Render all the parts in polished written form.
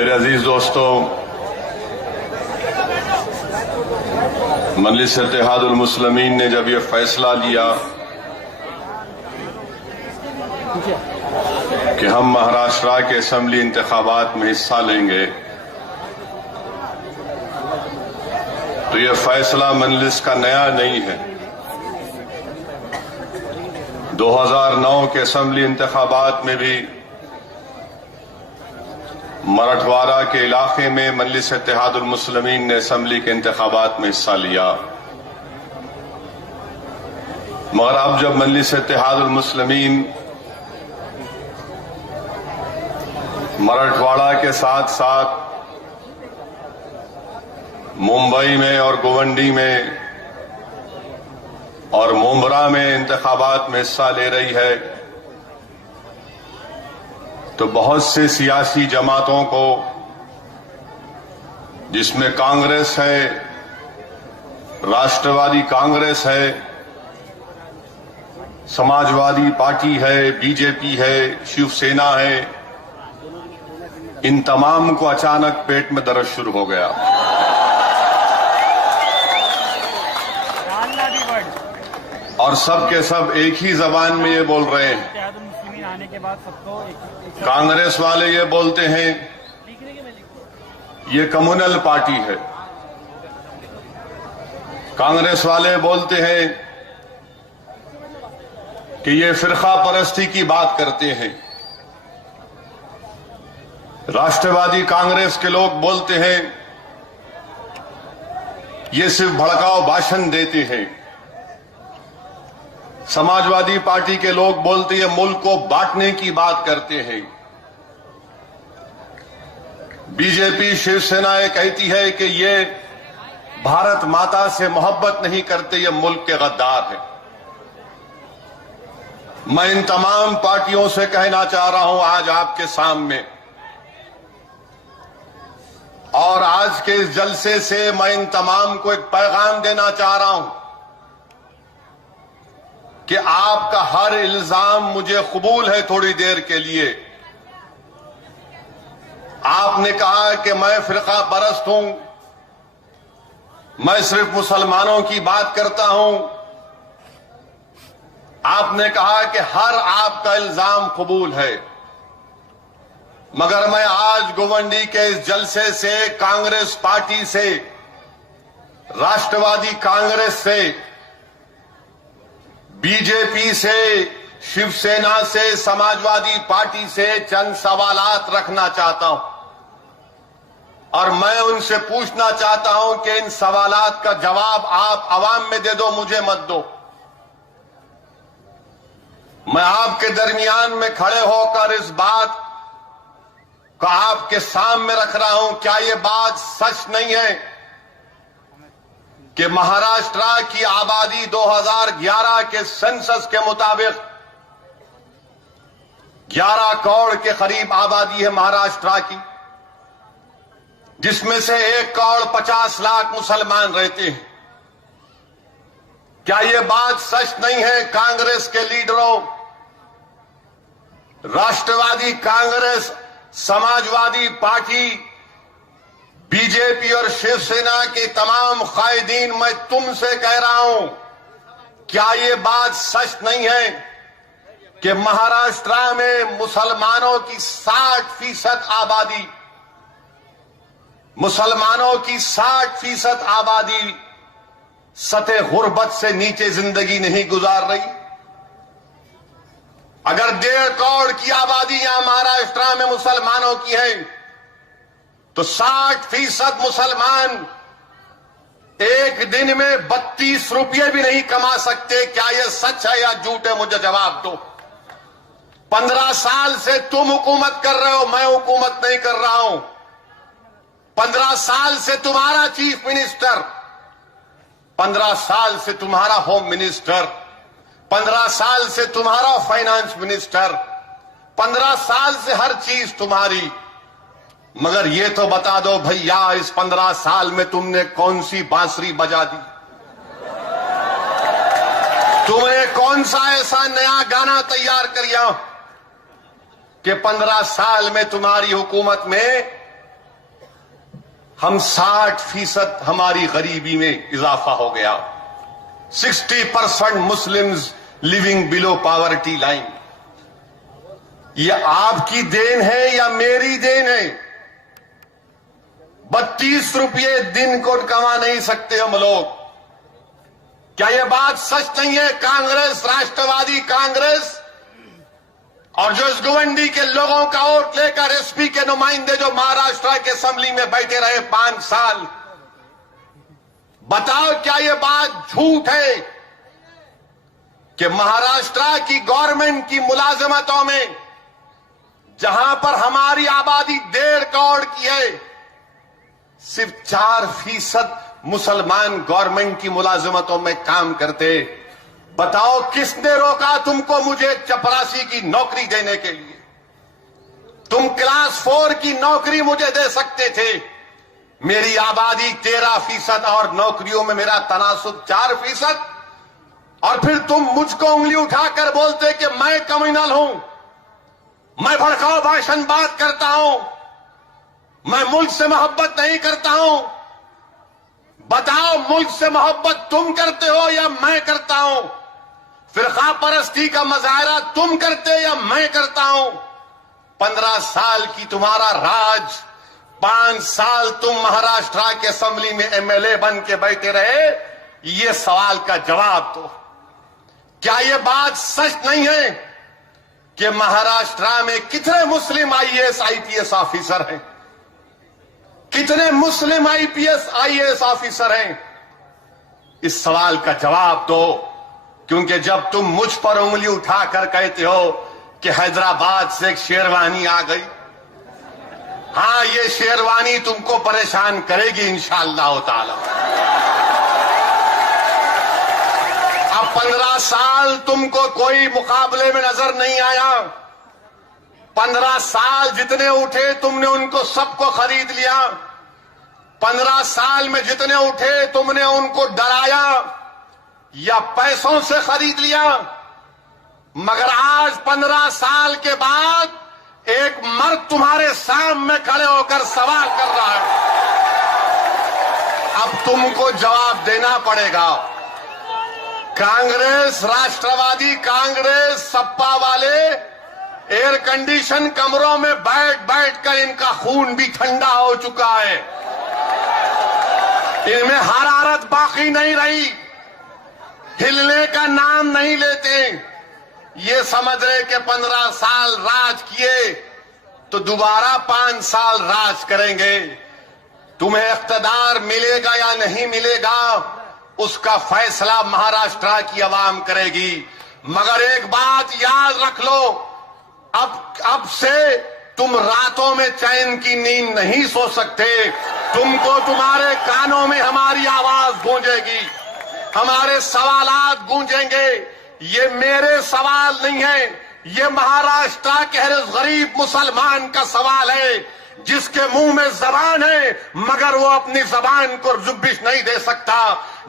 मेरे अजीज दोस्तों, मजलिस इत्तेहादुल मुस्लिमीन ने जब यह फैसला लिया कि हम महाराष्ट्र के असेंबली इंतखाबात में हिस्सा लेंगे, तो यह फैसला मजलिस का नया नहीं है। 2009 के असेंबली इंतखाबात में भी मराठवाड़ा के इलाके में मजलिस इत्तेहादुल मुस्लिमीन ने असेंबली के इंतखाबात में हिस्सा लिया, मगर अब जब मजलिस इत्तेहादुल मुस्लिमीन मराठवाड़ा के साथ साथ मुंबई में और गोवंडी में और मुंब्रा में इंतखाबात में हिस्सा ले रही है, तो बहुत से सियासी जमातों को, जिसमें कांग्रेस है, राष्ट्रवादी कांग्रेस है, समाजवादी पार्टी है, बीजेपी है, शिवसेना है, इन तमाम को अचानक पेट में दर्द शुरू हो गया और सब के सब एक ही जबान में ये बोल रहे हैं। आने के बाद सबको कांग्रेस वाले ये बोलते हैं ये कम्युनल पार्टी है, कांग्रेस वाले बोलते हैं कि ये फिरका परस्ती की बात करते हैं, राष्ट्रवादी कांग्रेस के लोग बोलते हैं ये सिर्फ भड़काऊ भाषण देते हैं, समाजवादी पार्टी के लोग बोलते हैं मुल्क को बांटने की बात करते हैं, बीजेपी शिवसेना ये कहती है कि ये भारत माता से मोहब्बत नहीं करते, ये मुल्क के गद्दार हैं। मैं इन तमाम पार्टियों से कहना चाह रहा हूं आज आपके सामने, और आज के इस जलसे से मैं इन तमाम को एक पैगाम देना चाह रहा हूं कि आपका हर इल्जाम मुझे कबूल है। थोड़ी देर के लिए आपने कहा कि मैं फिरका परस्त हूं, मैं सिर्फ मुसलमानों की बात करता हूं, आपने कहा कि हर आपका इल्जाम कबूल है, मगर मैं आज गोवंडी के इस जलसे से कांग्रेस पार्टी से, राष्ट्रवादी कांग्रेस से, बीजेपी से, शिवसेना से, समाजवादी पार्टी से चंद सवालात रखना चाहता हूं और मैं उनसे पूछना चाहता हूं कि इन सवालात का जवाब आप आवाम में दे दो, मुझे मत दो। मैं आपके दरमियान में खड़े होकर इस बात को आपके सामने रख रहा हूं, क्या ये बात सच नहीं है कि महाराष्ट्र की आबादी 2011 के सेंसस के मुताबिक 11 करोड़ के करीब आबादी है महाराष्ट्र की, जिसमें से 1 करोड़ 50 लाख मुसलमान रहते हैं। क्या यह बात सच नहीं है? कांग्रेस के लीडरों, राष्ट्रवादी कांग्रेस, समाजवादी पार्टी, बीजेपी और शिवसेना के तमाम कायदीन, मैं तुमसे कह रहा हूं, क्या ये बात सच नहीं है कि महाराष्ट्र में मुसलमानों की 60% आबादी, मुसलमानों की 60% आबादी सतह गुर्बत से नीचे जिंदगी नहीं गुजार रही? अगर 1.5 करोड़ की आबादी यहां महाराष्ट्र में मुसलमानों की है, तो 60% मुसलमान एक दिन में 32 रुपये भी नहीं कमा सकते। क्या यह सच है या झूठ है? मुझे जवाब दो। 15 साल से तुम हुकूमत कर रहे हो, मैं हुकूमत नहीं कर रहा हूं। 15 साल से तुम्हारा चीफ मिनिस्टर, 15 साल से तुम्हारा होम मिनिस्टर, 15 साल से तुम्हारा फाइनेंस मिनिस्टर, 15 साल से हर चीज तुम्हारी, मगर ये तो बता दो भैया, इस 15 साल में तुमने कौन सी बांसुरी बजा दी? तुमने कौन सा ऐसा नया गाना तैयार किया कि 15 साल में तुम्हारी हुकूमत में हम 60% हमारी गरीबी में इजाफा हो गया। 60% Muslims living below poverty line. यह आपकी देन है या मेरी देन है? 32 रुपये दिन को कमा नहीं सकते हम लोग। क्या यह बात सच नहीं है? कांग्रेस, राष्ट्रवादी कांग्रेस और जो इस गवंडी के लोगों का वोट लेकर एसपी के नुमाइंदे जो महाराष्ट्र के असेंबली में बैठे रहे 5 साल, बताओ क्या यह बात झूठ है कि महाराष्ट्र की गवर्नमेंट की मुलाजमतों में, जहां पर हमारी आबादी 1.5 करोड़ की है, सिर्फ 4% मुसलमान गवर्नमेंट की मुलाजमतों में काम करते। बताओ किसने रोका तुमको मुझे चपरासी की नौकरी देने के लिए? तुम क्लास 4 की नौकरी मुझे दे सकते थे। मेरी आबादी 13% और नौकरियों में मेरा तनासुब 4%, और फिर तुम मुझको उंगली उठाकर बोलते कि मैं कम्युनल हूं, मैं भड़काऊ भाषण बात करता हूं, मैं मुल्क से मोहब्बत नहीं करता हूं। बताओ मुल्क से मोहब्बत तुम करते हो या मैं करता हूं? फिरका परस्ती का मुजाहरा तुम करते या मैं करता हूं? 15 साल की तुम्हारा राज, 5 साल तुम महाराष्ट्र के असेंबली में एमएलए बन के बैठे रहे। ये सवाल का जवाब दो। क्या यह बात सच नहीं है कि महाराष्ट्र में कितने मुस्लिम आईएएस आईपीएस ऑफिसर हैं? कितने मुस्लिम आईपीएस आईएएस ऑफिसर हैं? इस सवाल का जवाब दो, क्योंकि जब तुम मुझ पर उंगली उठाकर कहते हो कि हैदराबाद से एक शेरवानी आ गई, हां, ये शेरवानी तुमको परेशान करेगी इंशाअल्लाह ताला। अब 15 साल तुमको कोई मुकाबले में नजर नहीं आया। 15 साल जितने उठे तुमने उनको सबको खरीद लिया। 15 साल में जितने उठे तुमने उनको डराया या पैसों से खरीद लिया। मगर आज 15 साल के बाद एक मर्द तुम्हारे सामने खड़े होकर सवाल कर रहा है। अब तुमको जवाब देना पड़ेगा। कांग्रेस, राष्ट्रवादी कांग्रेस, सपा वाले एयर कंडीशन कमरों में बैठ बैठ कर इनका खून भी ठंडा हो चुका है। इनमें हरारत बाकी नहीं रही, हिलने का नाम नहीं लेते। ये समझ रहे कि 15 साल राज किए तो दोबारा 5 साल राज करेंगे। तुम्हें इख्तिदार मिलेगा या नहीं मिलेगा, उसका फैसला महाराष्ट्र की आवाम करेगी। मगर एक बात याद रख लो, अब से तुम रातों में चैन की नींद नहीं सो सकते। तुमको तुम्हारे कानों में हमारी आवाज गूंजेगी, हमारे सवालात गूंजेंगे। ये मेरे सवाल नहीं है, ये महाराष्ट्र के हर गरीब मुसलमान का सवाल है, जिसके मुंह में जबान है मगर वो अपनी जबान को जुब्बिश नहीं दे सकता,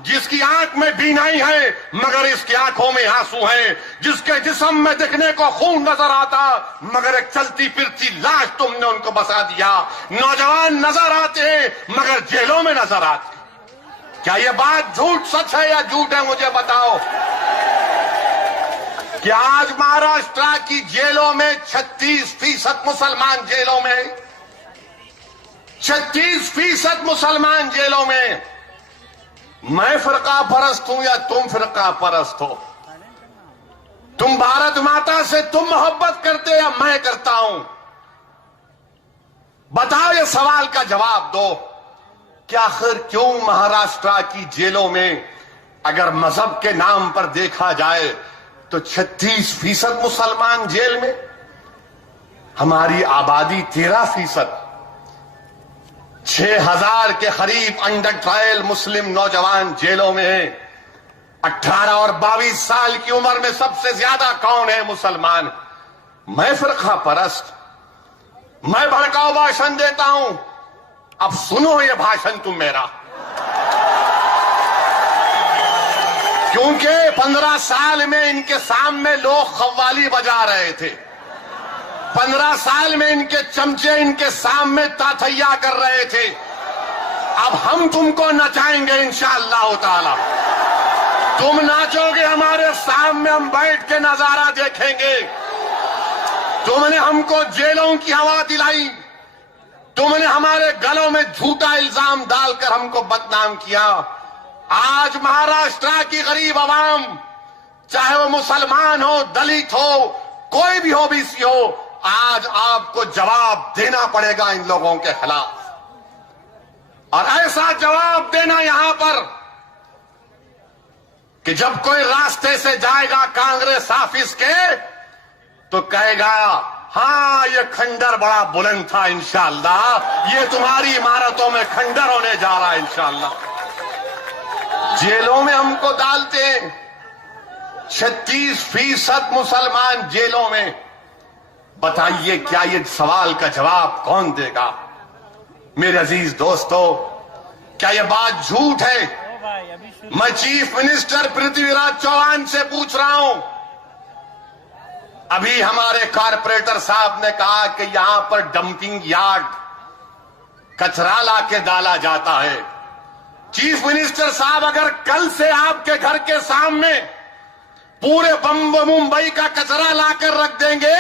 जिसकी आंख में बीनाई है मगर इसकी आंखों में आंसू हैं, जिसके जिस्म में दिखने को खून नजर आता मगर एक चलती फिरती लाश तुमने उनको बसा दिया। नौजवान नजर आते हैं मगर जेलों में नजर आते। क्या ये बात झूठ सच है या झूठ है? मुझे बताओ। क्या आज महाराष्ट्र की जेलों में 36% मुसलमान जेलों में, 36% मुसलमान जेलों में। मैं फिरका परस्त हूं या तुम फिरका परस्त हो? तुम भारत माता से तुम मोहब्बत करते या मैं करता हूं? बताओ, ये सवाल का जवाब दो कि आखिर क्यों महाराष्ट्र की जेलों में अगर मजहब के नाम पर देखा जाए तो 36% मुसलमान जेल में, हमारी आबादी 13%, 6000 के करीब अंडर ट्रायल मुस्लिम नौजवान जेलों में हैं। 18 और 22 साल की उम्र में सबसे ज्यादा कौन है? मुसलमान। मैं फिरका परस्त, मैं भड़काऊ भाषण देता हूं। अब सुनो ये भाषण तुम मेरा, क्योंकि 15 साल में इनके सामने लोग कव्वाली बजा रहे थे। 15 साल में इनके चमचे इनके सामने ताथैया कर रहे थे। अब हम तुमको नचाएंगे इंशाअल्लाह ताला। तुम नाचोगे हमारे सामने, हम बैठ के नजारा देखेंगे। तुमने हमको जेलों की हवा दिलाई, तुमने हमारे गलों में झूठा इल्जाम डालकर हमको बदनाम किया। आज महाराष्ट्र की गरीब आवाम, चाहे वो मुसलमान हो, दलित हो, कोई भी हो, बीसी हो, आज आपको जवाब देना पड़ेगा इन लोगों के खिलाफ। और ऐसा जवाब देना यहां पर कि जब कोई रास्ते से जाएगा कांग्रेस ऑफिस के तो कहेगा हां ये खंडर बड़ा बुलंद था, इंशाअल्लाह ये तुम्हारी इमारतों में खंडर होने जा रहा है इंशाअल्लाह। जेलों में हमको डालते हैं, 36% मुसलमान जेलों में। बताइए क्या ये सवाल का जवाब कौन देगा? मेरे अजीज दोस्तों, क्या ये बात झूठ है? मैं चीफ मिनिस्टर पृथ्वीराज चौहान से पूछ रहा हूं। अभी हमारे कारपोरेटर साहब ने कहा कि यहां पर डंपिंग यार्ड, कचरा लाके डाला जाता है। चीफ मिनिस्टर साहब, अगर कल से आपके घर के सामने पूरे मुंबई का कचरा लाकर रख देंगे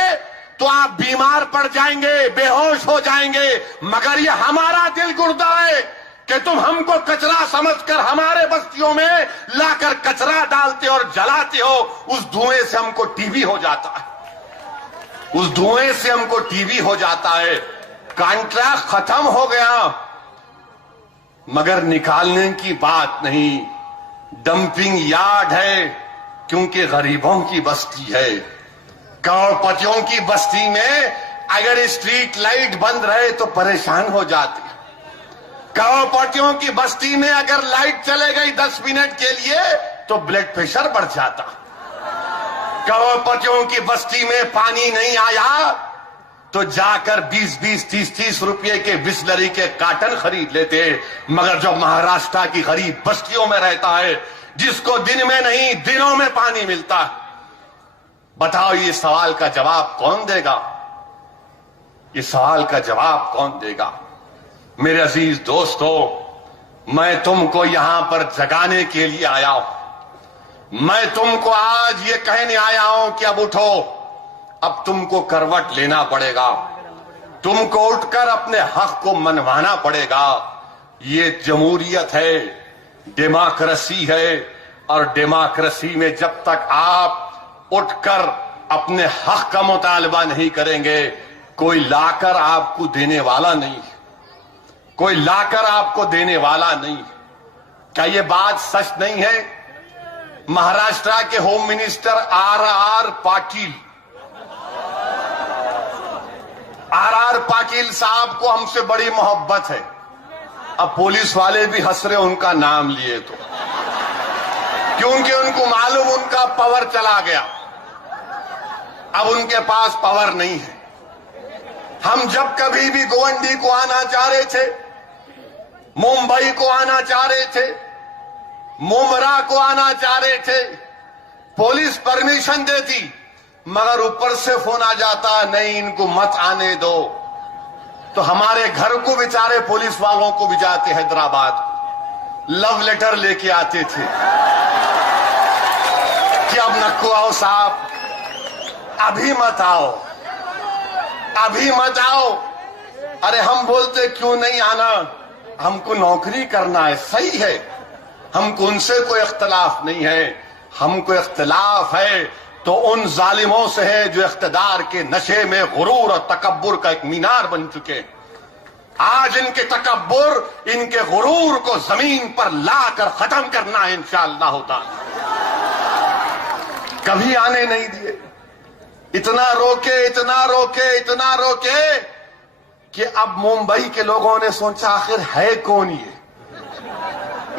तो आप बीमार पड़ जाएंगे, बेहोश हो जाएंगे। मगर ये हमारा दिल गुर्दा है कि तुम हमको कचरा समझकर हमारे बस्तियों में लाकर कचरा डालते और जलाते हो। उस धुएं से हमको टीबी हो जाता है, उस धुएं से हमको टीबी हो जाता है। कॉन्ट्रैक्ट खत्म हो गया मगर निकालने की बात नहीं। डंपिंग यार्ड है क्योंकि गरीबों की बस्ती है। करोड़पतियों की बस्ती में अगर स्ट्रीट लाइट बंद रहे तो परेशान हो जाते। करोड़पतियों की बस्ती में अगर लाइट चले गई 10 मिनट के लिए तो ब्लड प्रेशर बढ़ जाता। करोड़पतियों की बस्ती में पानी नहीं आया तो जाकर 20-20, 30-30 रुपए के बिस्लरी के कार्टन खरीद लेते। मगर जो महाराष्ट्र की गरीब बस्तियों में रहता है, जिसको दिन में नहीं दिनों में पानी मिलता है, बताओ ये सवाल का जवाब कौन देगा? ये सवाल का जवाब कौन देगा? मेरे अजीज दोस्तों, मैं तुमको यहां पर जगाने के लिए आया हूं। मैं तुमको आज ये कहने आया हूं कि अब उठो, अब तुमको करवट लेना पड़ेगा, तुमको उठकर अपने हक को मनवाना पड़ेगा। ये जमहूरियत है, डेमोक्रेसी है, और डेमोक्रेसी में जब तक आप उठकर अपने हक का मुतालबा नहीं करेंगे, कोई लाकर आपको देने वाला नहीं, कोई लाकर आपको देने वाला नहीं। क्या ये बात सच नहीं है? महाराष्ट्र के home minister R R Patil साहब को हमसे बड़ी मोहब्बत है। अब पुलिस वाले भी हंस रहे उनका नाम लिए तो, क्योंकि उनको मालूम उनका पावर चला गया, अब उनके पास पावर नहीं है। हम जब कभी भी गोवंडी को आना चाह रहे थे, मुंबई को आना चाह रहे थे, मुमरा को आना चाह रहे थे, पुलिस परमिशन देती, मगर ऊपर से फोन आ जाता नहीं इनको मत आने दो। तो हमारे घर को बेचारे पुलिस वालों को भी जाते हैदराबाद, लव लेटर लेके आते थे कि अब नको आओ साहब, अभी मत आओ, अभी मत आओ। अरे हम बोलते क्यों नहीं आना, हमको नौकरी करना है, सही है, हमको उनसे कोई इख्तलाफ नहीं है। हमको इख्तलाफ है तो उन जालिमों से है जो इख्तिदार के नशे में गुरूर और तकब्बुर का एक मीनार बन चुके। आज इनके तकब्बुर, इनके गुरूर को जमीन पर लाकर खत्म करना है इंशाअल्लाह ताला। कभी आने नहीं दिए, इतना रोके, इतना रोके, इतना रोके कि अब मुंबई के लोगों ने सोचा आखिर है कौन ये,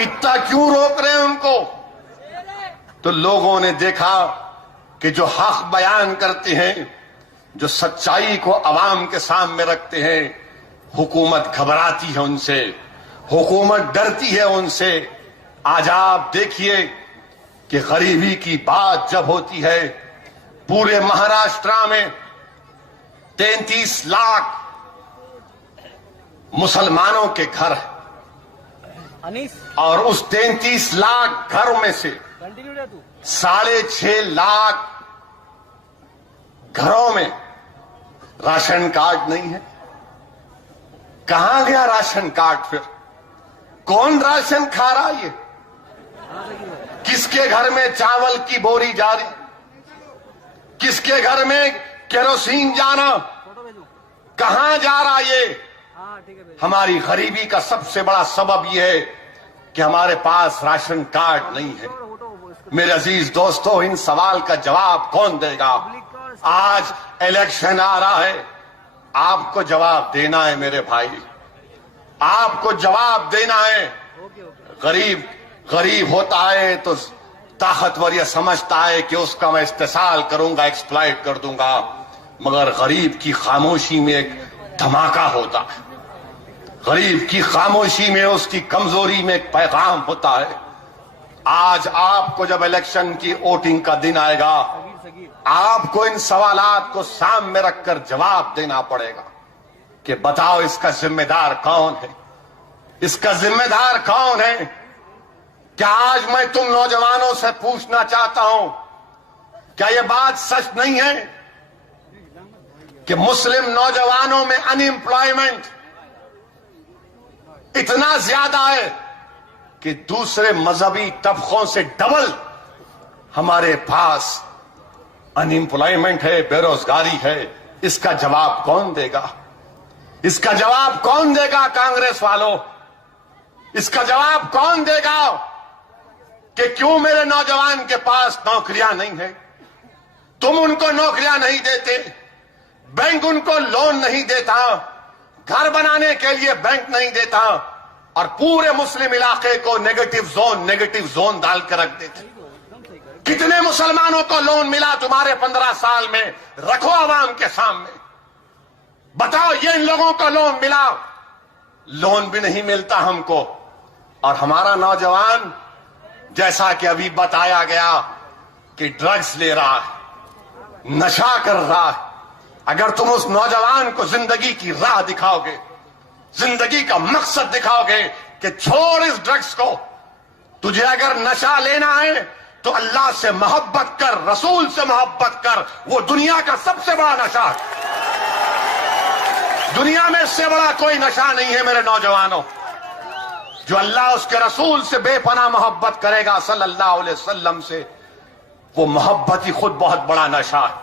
इतना क्यों रोक रहे हैं उनको। तो लोगों ने देखा कि जो हक बयान करते हैं, जो सच्चाई को अवाम के सामने रखते हैं, हुकूमत घबराती है उनसे, हुकूमत डरती है उनसे। आज आप देखिए कि गरीबी की बात जब होती है, पूरे महाराष्ट्र में 33 लाख मुसलमानों के घर हैं, अनीस और उस 33 लाख घरों में से कंटिन्यू रह तू 6.5 लाख घरों में राशन कार्ड नहीं है। कहां गया राशन कार्ड? फिर कौन राशन खा रहा है? ये किसके घर में चावल की बोरी जा रही? किसके घर में केरोसिन जाना? फोटो भेजू। कहां जा रहा ये? हाँ ठीक है भेजू। हमारी गरीबी का सबसे बड़ा सबब यह है कि हमारे पास राशन कार्ड नहीं है। मेरे अजीज दोस्तों, इन सवाल का जवाब कौन देगा? आज इलेक्शन आ रहा है, आपको जवाब देना है मेरे भाई, आपको जवाब देना है। गरीब गरीब होता है तो ताकतवर यह समझता है कि उसका मैं इस्तेसाल करूंगा, एक्सप्लॉइट कर दूंगा, मगर गरीब की खामोशी में एक धमाका होता है। गरीब की खामोशी में, उसकी कमजोरी में एक पैगाम होता है। आज आपको जब इलेक्शन की वोटिंग का दिन आएगा, आपको इन सवालात को सामने रखकर जवाब देना पड़ेगा कि बताओ इसका जिम्मेदार कौन है? इसका जिम्मेदार कौन है? क्या आज मैं तुम नौजवानों से पूछना चाहता हूं, क्या यह बात सच नहीं है कि मुस्लिम नौजवानों में अनएम्प्लॉयमेंट इतना ज्यादा है कि दूसरे मजहबी तबकों से डबल हमारे पास अनएम्प्लॉयमेंट है, बेरोजगारी है? इसका जवाब कौन देगा? इसका जवाब कौन देगा कांग्रेस वालों? इसका जवाब कौन देगा कि क्यों मेरे नौजवान के पास नौकरियां नहीं है? तुम उनको नौकरियां नहीं देते, बैंक उनको लोन नहीं देता, घर बनाने के लिए बैंक नहीं देता, और पूरे मुस्लिम इलाके को नेगेटिव जोन डाल कर रख देते। कितने मुसलमानों को लोन मिला तुम्हारे 15 साल में? रखो आवाम के सामने, बताओ ये इन लोगों को लोन मिला? लोन भी नहीं मिलता हमको। और हमारा नौजवान, जैसा कि अभी बताया गया कि ड्रग्स ले रहा है, नशा कर रहा है। अगर तुम उस नौजवान को जिंदगी की राह दिखाओगे, जिंदगी का मकसद दिखाओगे कि छोड़ इस ड्रग्स को, तुझे अगर नशा लेना है तो अल्लाह से मोहब्बत कर, रसूल से मोहब्बत कर, वो दुनिया का सबसे बड़ा नशा है। दुनिया में इससे बड़ा कोई नशा नहीं है मेरे नौजवानों। जो अल्लाह उसके रसूल से बेपनाह मोहब्बत करेगा सल्लल्लाहु अलैहि वसल्लम से, वो मोहब्बत ही खुद बहुत बड़ा नशा है।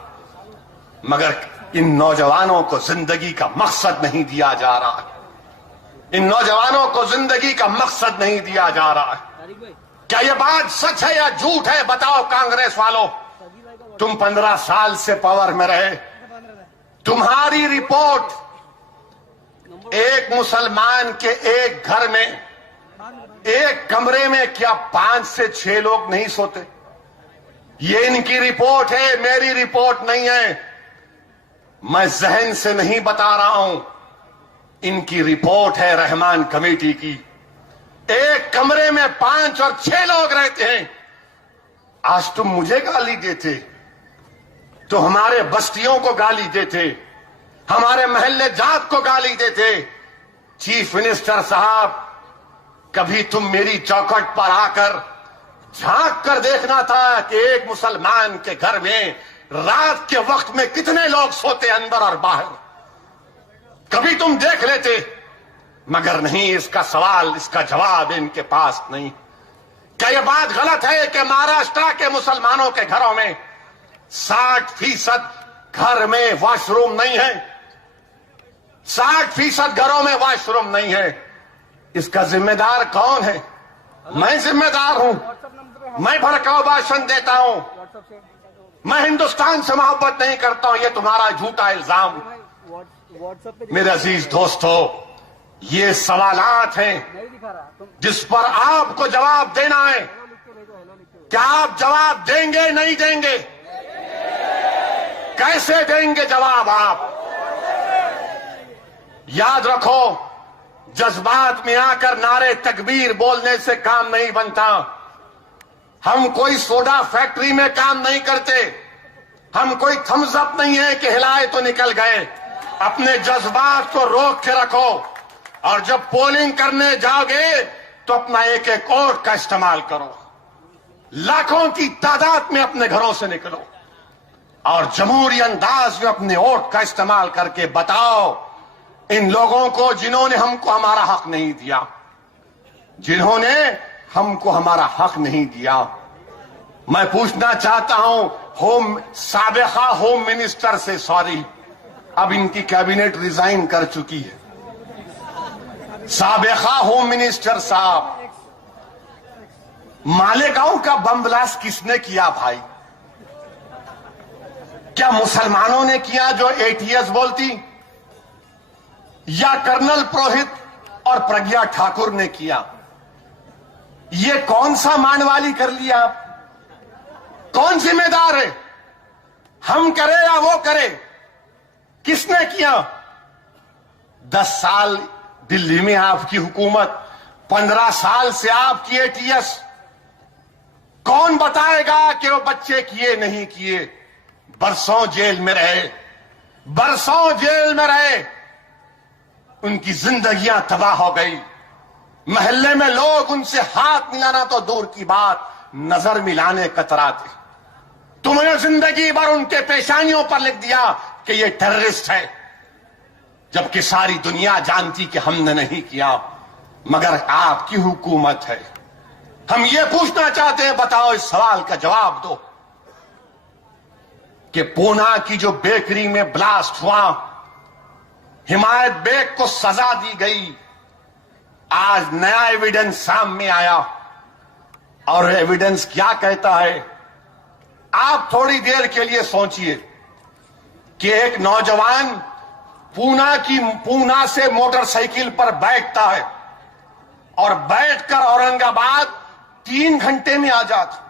मगर इन नौजवानों को जिंदगी का मकसद नहीं दिया जा रहा है। इन नौजवानों को जिंदगी का मकसद नहीं दिया जा रहा है। क्या यह बात सच है या झूठ है? बताओ कांग्रेस वालों, तुम 15 साल से पावर में रहे, तुम्हारी रिपोर्ट, एक मुसलमान के एक घर में, एक कमरे में क्या 5 से 6 लोग नहीं सोते? ये इनकी रिपोर्ट है, मेरी रिपोर्ट नहीं है। मैं जहन से नहीं बता रहा हूं, इनकी रिपोर्ट है रहमान कमेटी की। एक कमरे में 5 और 6 लोग रहते हैं। आज तुम मुझे गाली देते तो हमारे बस्तियों को गाली देते, हमारे महल्ले जात को गाली देते। चीफ मिनिस्टर साहब, कभी तुम मेरी चौखट पर आकर झांक कर देखना था कि एक मुसलमान के घर में रात के वक्त में कितने लोग सोते अंदर और बाहर? कभी तुम देख लेते, मगर नहीं। इसका सवाल, इसका जवाब इनके पास नहीं। क्या यह बात गलत है कि महाराष्ट्र के मुसलमानों के घरों में 60% घर में वॉशरूम नहीं है? 60% घरों में वॉशरूम नहीं है। इसका जिम्मेदार कौन है? मैं जिम्मेदार हूं। मैं भड़काऊ भाषण देता हूं, मैं हिंदुस्तान से मोहब्बत नहीं करता हूं, यह तुम्हारा झूठा इल्जाम। मेरे अजीज दोस्तों, ये सवालात हैं जिस पर आपको जवाब देना है। क्या आप जवाब देंगे? नहीं देंगे? कैसे देंगे जवाब आप? याद रखो, जज्बात में आकर नारे तकबीर बोलने से काम नहीं बनता। हम कोई सोडा फैक्ट्री में काम नहीं करते, हम कोई थम्स अप नहीं है कि हिलाए तो निकल गए। अपने जज्बात को रोक के रखो, और जब पोलिंग करने जाओगे तो अपना एक एक वोट का इस्तेमाल करो, लाखों की तादाद में अपने घरों से निकलो और जमहूरी अंदाज में अपने वोट का इस्तेमाल करके बताओ इन लोगों को जिन्होंने हमको हमारा हक नहीं दिया, जिन्होंने हमको हमारा हक नहीं दिया। मैं पूछना चाहता हूं साबिका होम मिनिस्टर से, सॉरी अब इनकी कैबिनेट रिजाइन कर चुकी है, साबिका होम मिनिस्टर साहब, मालेगांव का बम ब्लास्ट किसने किया भाई? क्या मुसलमानों ने किया जो एटीएस बोलती, या कर्नल पुरोहित और प्रज्ञा ठाकुर ने किया? ये कौन सा मानवाली कर लिया आप? कौन जिम्मेदार है? हम करे या वो करे? किसने किया? 10 साल दिल्ली में आपकी हुकूमत, 15 साल से आपकी एटीएस। कौन बताएगा कि वो बच्चे किए नहीं किए? बरसों जेल में रहे, बरसों जेल में रहे, उनकी जिंदगियां तबाह हो गई। मोहल्ले में लोग उनसे हाथ मिलाना तो दूर की बात, नजर मिलाने कतराते। तुमने जिंदगी भर उनके पेशानियों पर लिख दिया कि ये टेररिस्ट है, जबकि सारी दुनिया जानती कि हमने नहीं किया, मगर आपकी हुकूमत है। हम ये पूछना चाहते हैं, बताओ इस सवाल का जवाब दो कि पूना की जो बेकरी में ब्लास्ट हुआ, हिमायत बेग को सजा दी गई, आज नया एविडेंस सामने आया और एविडेंस क्या कहता है? आप थोड़ी देर के लिए सोचिए कि एक नौजवान पूना से मोटरसाइकिल पर बैठता है और बैठकर औरंगाबाद 3 घंटे में आ जाता।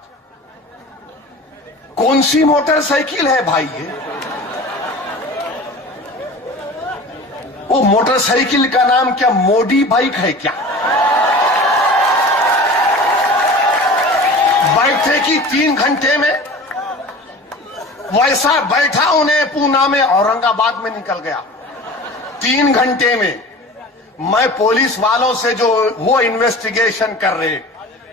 कौन सी मोटरसाइकिल है भाई ये? वो मोटरसाइकिल का नाम क्या मोडी बाइक है क्या? बैठे कि 3 घंटे में वैसा बैठा, उन्हें पूना में औरंगाबाद में निकल गया 3 घंटे में। मैं पुलिस वालों से जो वो इन्वेस्टिगेशन कर रहे,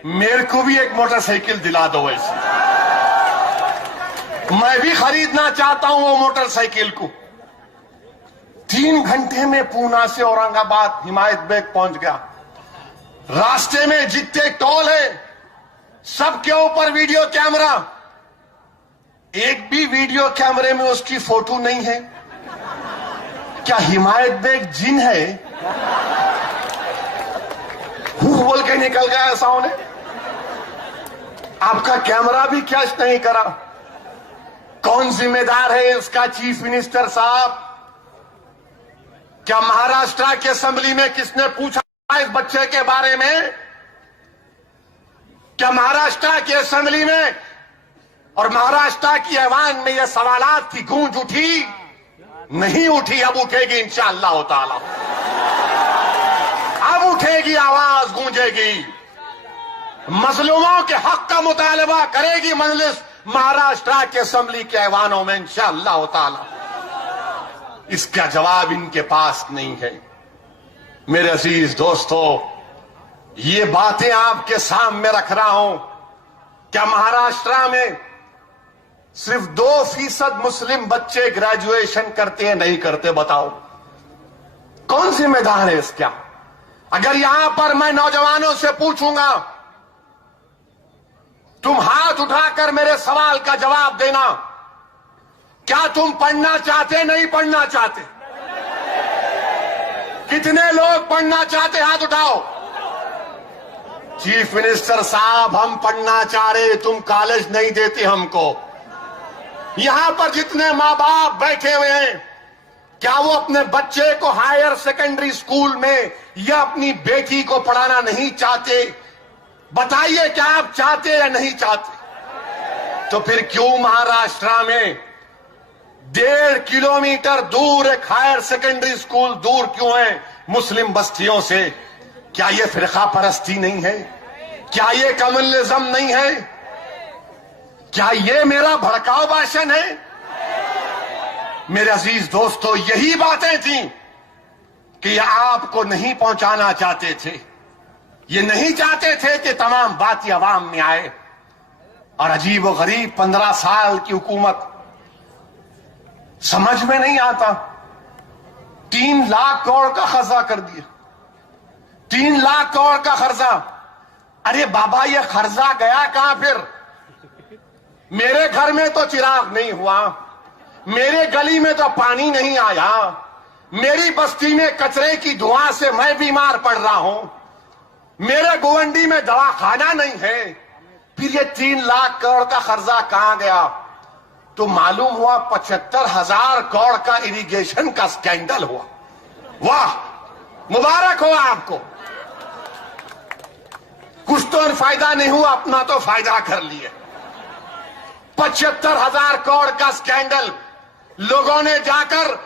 मेरे को भी एक मोटरसाइकिल दिला दो वैसे, मैं भी खरीदना चाहता हूं वो मोटरसाइकिल को। 3 घंटे में पूना से औरंगाबाद हिमायत बेग पहुंच गया। रास्ते में जितने टोल है सबके ऊपर वीडियो कैमरा, एक भी वीडियो कैमरे में उसकी फोटो नहीं है। क्या हिमायत बेग जिन है? बोल के निकल गया ऐसा उन्हें। आपका कैमरा भी कैच नहीं करा। कौन जिम्मेदार है इसका? चीफ मिनिस्टर साहब, क्या महाराष्ट्र की असेंबली में किसने पूछा इस बच्चे के बारे में? क्या महाराष्ट्र की असेंबली में और महाराष्ट्र की ऐवान में यह सवालात की गूंज उठी? नहीं उठी, अब उठेगी इंशाअल्लाह ताला। अब उठेगी, आवाज गूंजेगी, मजलूमों के हक का मुतालबा करेगी मजलिस महाराष्ट्र के असेंबली के ऐवानों में इंशाअल्लाह ताला। इसका जवाब इनके पास नहीं है। मेरे अजीज दोस्तों, ये बातें आपके सामने रख रहा हूं। क्या महाराष्ट्र में सिर्फ 2% मुस्लिम बच्चे ग्रेजुएशन करते हैं? नहीं करते, बताओ कौन जिम्मेदार है इसका? अगर यहां पर मैं नौजवानों से पूछूंगा, तुम हाथ उठाकर मेरे सवाल का जवाब देना, क्या तुम पढ़ना चाहते? नहीं पढ़ना चाहते? कितने लोग पढ़ना चाहते? हाथ उठाओ। चीफ मिनिस्टर साहब, हम पढ़ना चाह रहे, तुम कॉलेज नहीं देते हमको। यहां पर जितने मां बाप बैठे हुए हैं, क्या वो अपने बच्चे को हायर सेकेंडरी स्कूल में या अपनी बेटी को पढ़ाना नहीं चाहते? बताइए, क्या आप चाहते या नहीं चाहते? तो फिर क्यों महाराष्ट्र में 1.5 किलोमीटर दूर एक हायर सेकेंडरी स्कूल दूर क्यों है मुस्लिम बस्तियों से? क्या ये फिरका परस्ती नहीं है? क्या ये कम्युनलिज्म नहीं है? क्या ये मेरा भड़काऊ भाषण है? मेरे अजीज दोस्तों, यही बातें थी कि ये आपको नहीं पहुंचाना चाहते थे। ये नहीं चाहते थे कि तमाम बातें अवाम में आए। और अजीब व गरीब 15 साल की हुकूमत, समझ में नहीं आता। 3 लाख करोड़ का खर्चा कर दिया, 3 लाख करोड़ का खर्चा। अरे बाबा, ये खर्चा गया कहां फिर? मेरे घर में तो चिराग नहीं हुआ, मेरे गली में तो पानी नहीं आया, मेरी बस्ती में कचरे की धुआं से मैं बीमार पड़ रहा हूं, मेरे गुवंडी में दवाखाना नहीं है, फिर ये 3 लाख करोड़ का खर्चा कहां गया? तो मालूम हुआ 75,000 करोड़ का इरिगेशन का स्कैंडल हुआ। वाह, मुबारक हो आपको। कुछ तो फायदा नहीं हुआ, अपना तो फायदा कर लिए। 75,000 करोड़ का स्कैंडल। लोगों ने जाकर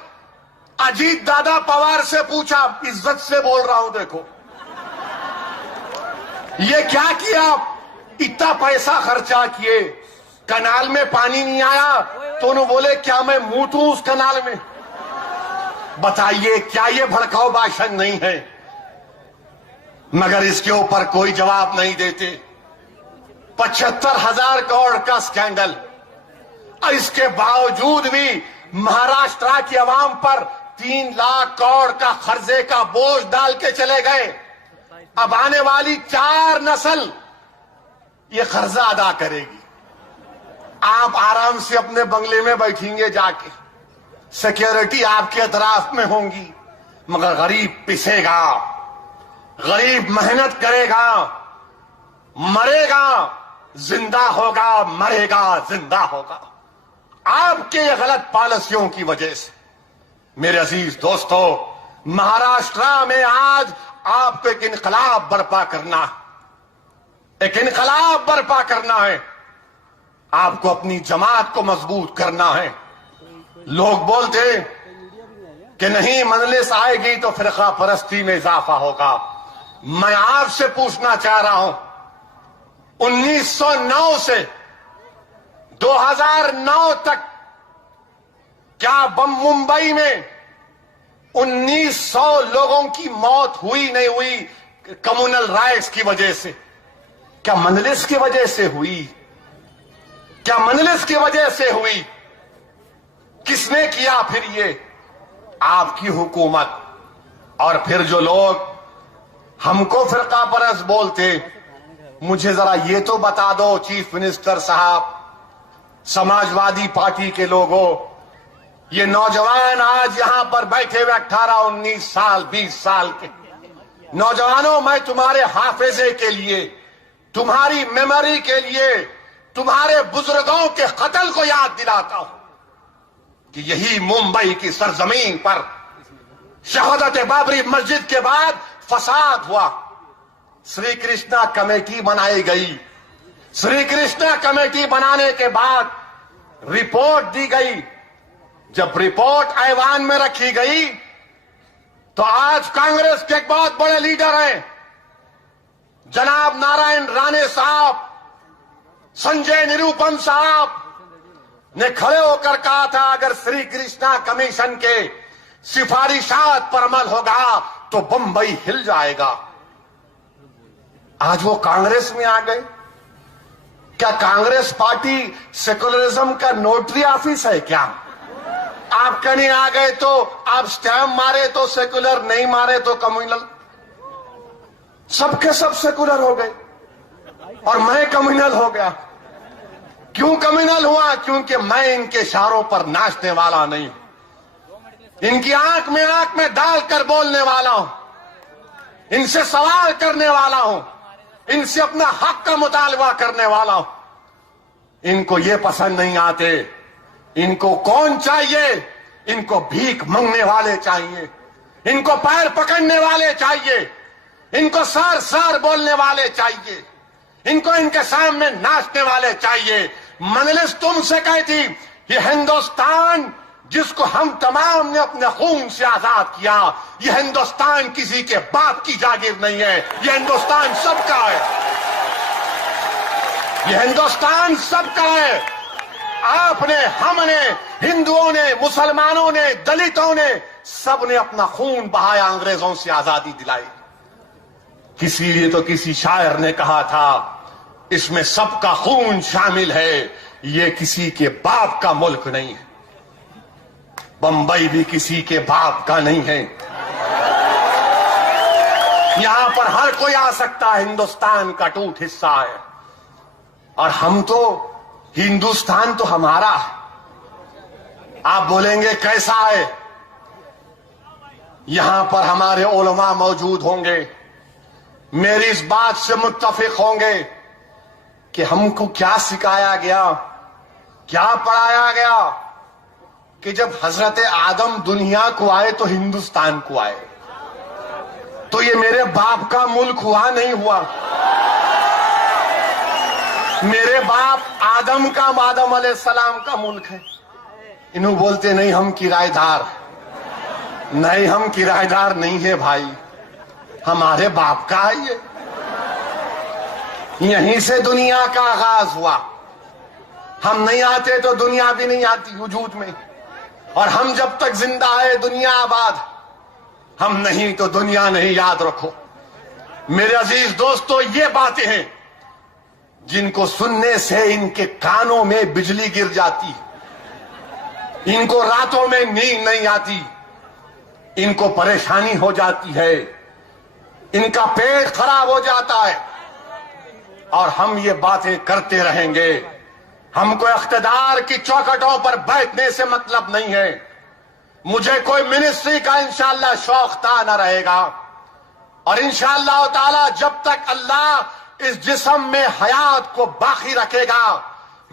अजीत दादा पवार से पूछा, इज्जत से बोल रहा हूं, देखो ये क्या किया? इतना पैसा खर्चा किए, कनाल में पानी नहीं आया, तो उन्होंने बोले क्या मैं मूतूं उस कनाल में? बताइए, क्या ये भड़काऊ भाषण नहीं है? मगर इसके ऊपर कोई जवाब नहीं देते। 75,000 करोड़ का स्कैंडल, और इसके बावजूद भी महाराष्ट्र की आवाम पर 3 लाख करोड़ का खर्चे का बोझ डाल के चले गए। अब आने वाली 4 नस्ल ये कर्जा अदा करेगी। आप आराम से अपने बंगले में बैठेंगे जाके, सिक्योरिटी आपके अतराफ में होंगी, मगर गरीब पिसेगा, गरीब मेहनत करेगा, मरेगा जिंदा होगा, मरेगा जिंदा होगा, आपके ये गलत पॉलिसियों की वजह से। मेरे अजीज दोस्तों, महाराष्ट्र में आज आपको एक इनकलाब बर्पा करना है, एक इनकलाब बर्पा करना है। आपको अपनी जमात को मजबूत करना है। लोग बोलते कि नहीं, मजलिस आएगी तो फिरका परस्ती में इजाफा होगा। मैं आपसे पूछना चाह रहा हूं, 1909 से 2009 तक क्या मुंबई में 1900 लोगों की मौत हुई नहीं हुई कम्युनल राइट्स की वजह से? क्या मजलिस की वजह से हुई? क्या मजलिस की वजह से हुई? किसने किया फिर ये? आपकी हुकूमत। और फिर जो लोग हमको फिरका परस्त बोलते, मुझे जरा ये तो बता दो चीफ मिनिस्टर साहब, समाजवादी पार्टी के लोगों, ये नौजवान आज यहां पर बैठे हुए 18, 19 साल, 20 साल के नौजवानों, मैं तुम्हारे हाफिजे के लिए, तुम्हारी मेमोरी के लिए, तुम्हारे बुजुर्गों के कत्ल को याद दिलाता हूं कि यही मुंबई की सरजमीन पर शहादत बाबरी मस्जिद के बाद फसाद हुआ। श्री कृष्णा कमेटी बनाई गई। श्री कृष्णा कमेटी बनाने के बाद रिपोर्ट दी गई। जब रिपोर्ट ऐवान में रखी गई तो आज कांग्रेस के एक बहुत बड़े लीडर हैं, जनाब नारायण राणे साहब, संजय निरुपम साहब ने खड़े होकर कहा था, अगर श्री कृष्णा कमीशन के सिफारिशात पर अमल होगा तो बंबई हिल जाएगा। आज वो कांग्रेस में आ गए। क्या कांग्रेस पार्टी सेकुलरिज्म का नोटरी ऑफिस है क्या? आप कहीं आ गए तो आप स्टैम्प मारे तो सेकुलर, नहीं मारे तो कम्युनल। सबके सब सेकुलर हो गए और मैं कम्युनल हो गया। क्यों कम्युनल हुआ? क्योंकि मैं इनके इशारों पर नाचने वाला नहीं हूं। इनकी आंख में डालकर बोलने वाला हूं, इनसे सवाल करने वाला हूं, इनसे अपना हक का मुतालबा करने वाला हूं। इनको ये पसंद नहीं आते। इनको कौन चाहिए? इनको भीख मांगने वाले चाहिए, इनको पैर पकड़ने वाले चाहिए, इनको सर सर बोलने वाले चाहिए, इनको इनके सामने नाचने वाले चाहिए। मजलिस तुमसे कहती, ये हिंदुस्तान जिसको हम तमाम ने अपने खून से आजाद किया, ये हिंदुस्तान किसी के बाप की जागीर नहीं है, ये हिंदुस्तान सबका है, ये हिंदुस्तान सबका है। आपने, हमने, हिंदुओं ने, मुसलमानों ने, दलितों ने, सबने अपना खून बहाया, अंग्रेजों से आजादी दिलाई। किसी तो किसी शायर ने कहा था, इसमें सबका खून शामिल है, ये किसी के बाप का मुल्क नहीं है। बंबई भी किसी के बाप का नहीं है। यहां पर हर कोई आ सकता है, हिंदुस्तान का टूट हिस्सा है। और हम तो, हिंदुस्तान तो हमारा है। आप बोलेंगे कैसा है? यहां पर हमारे उलमा मौजूद होंगे, मेरी इस बात से मुत्तफिक होंगे कि हमको क्या सिखाया गया, क्या पढ़ाया गया कि जब हजरत आदम दुनिया को आए तो हिंदुस्तान को आए। तो ये मेरे बाप का मुल्क हुआ नहीं हुआ? मेरे बाप आदम का, आदम अलैहिस्सलाम का मुल्क है। इन्हों बोलते नहीं हम किराएदार, नहीं हम किराएदार नहीं है भाई, हमारे बाप का है ये। यहीं से दुनिया का आगाज हुआ। हम नहीं आते तो दुनिया भी नहीं आती वजूद में, और हम जब तक जिंदा है दुनिया आबाद। हम नहीं तो दुनिया नहीं, याद रखो मेरे अजीज दोस्तों। ये बातें हैं जिनको सुनने से इनके कानों में बिजली गिर जाती, इनको रातों में नींद नहीं आती, इनको परेशानी हो जाती है, इनका पेट खराब हो जाता है। और हम ये बातें करते रहेंगे। हमको इख्तिदार की चौखटों पर बैठने से मतलब नहीं है। मुझे कोई मिनिस्ट्री का इंशाअल्लाह शौक था न रहेगा। और इंशाअल्लाह ताला जब तक अल्लाह इस जिस्म में हयात को बाकी रखेगा,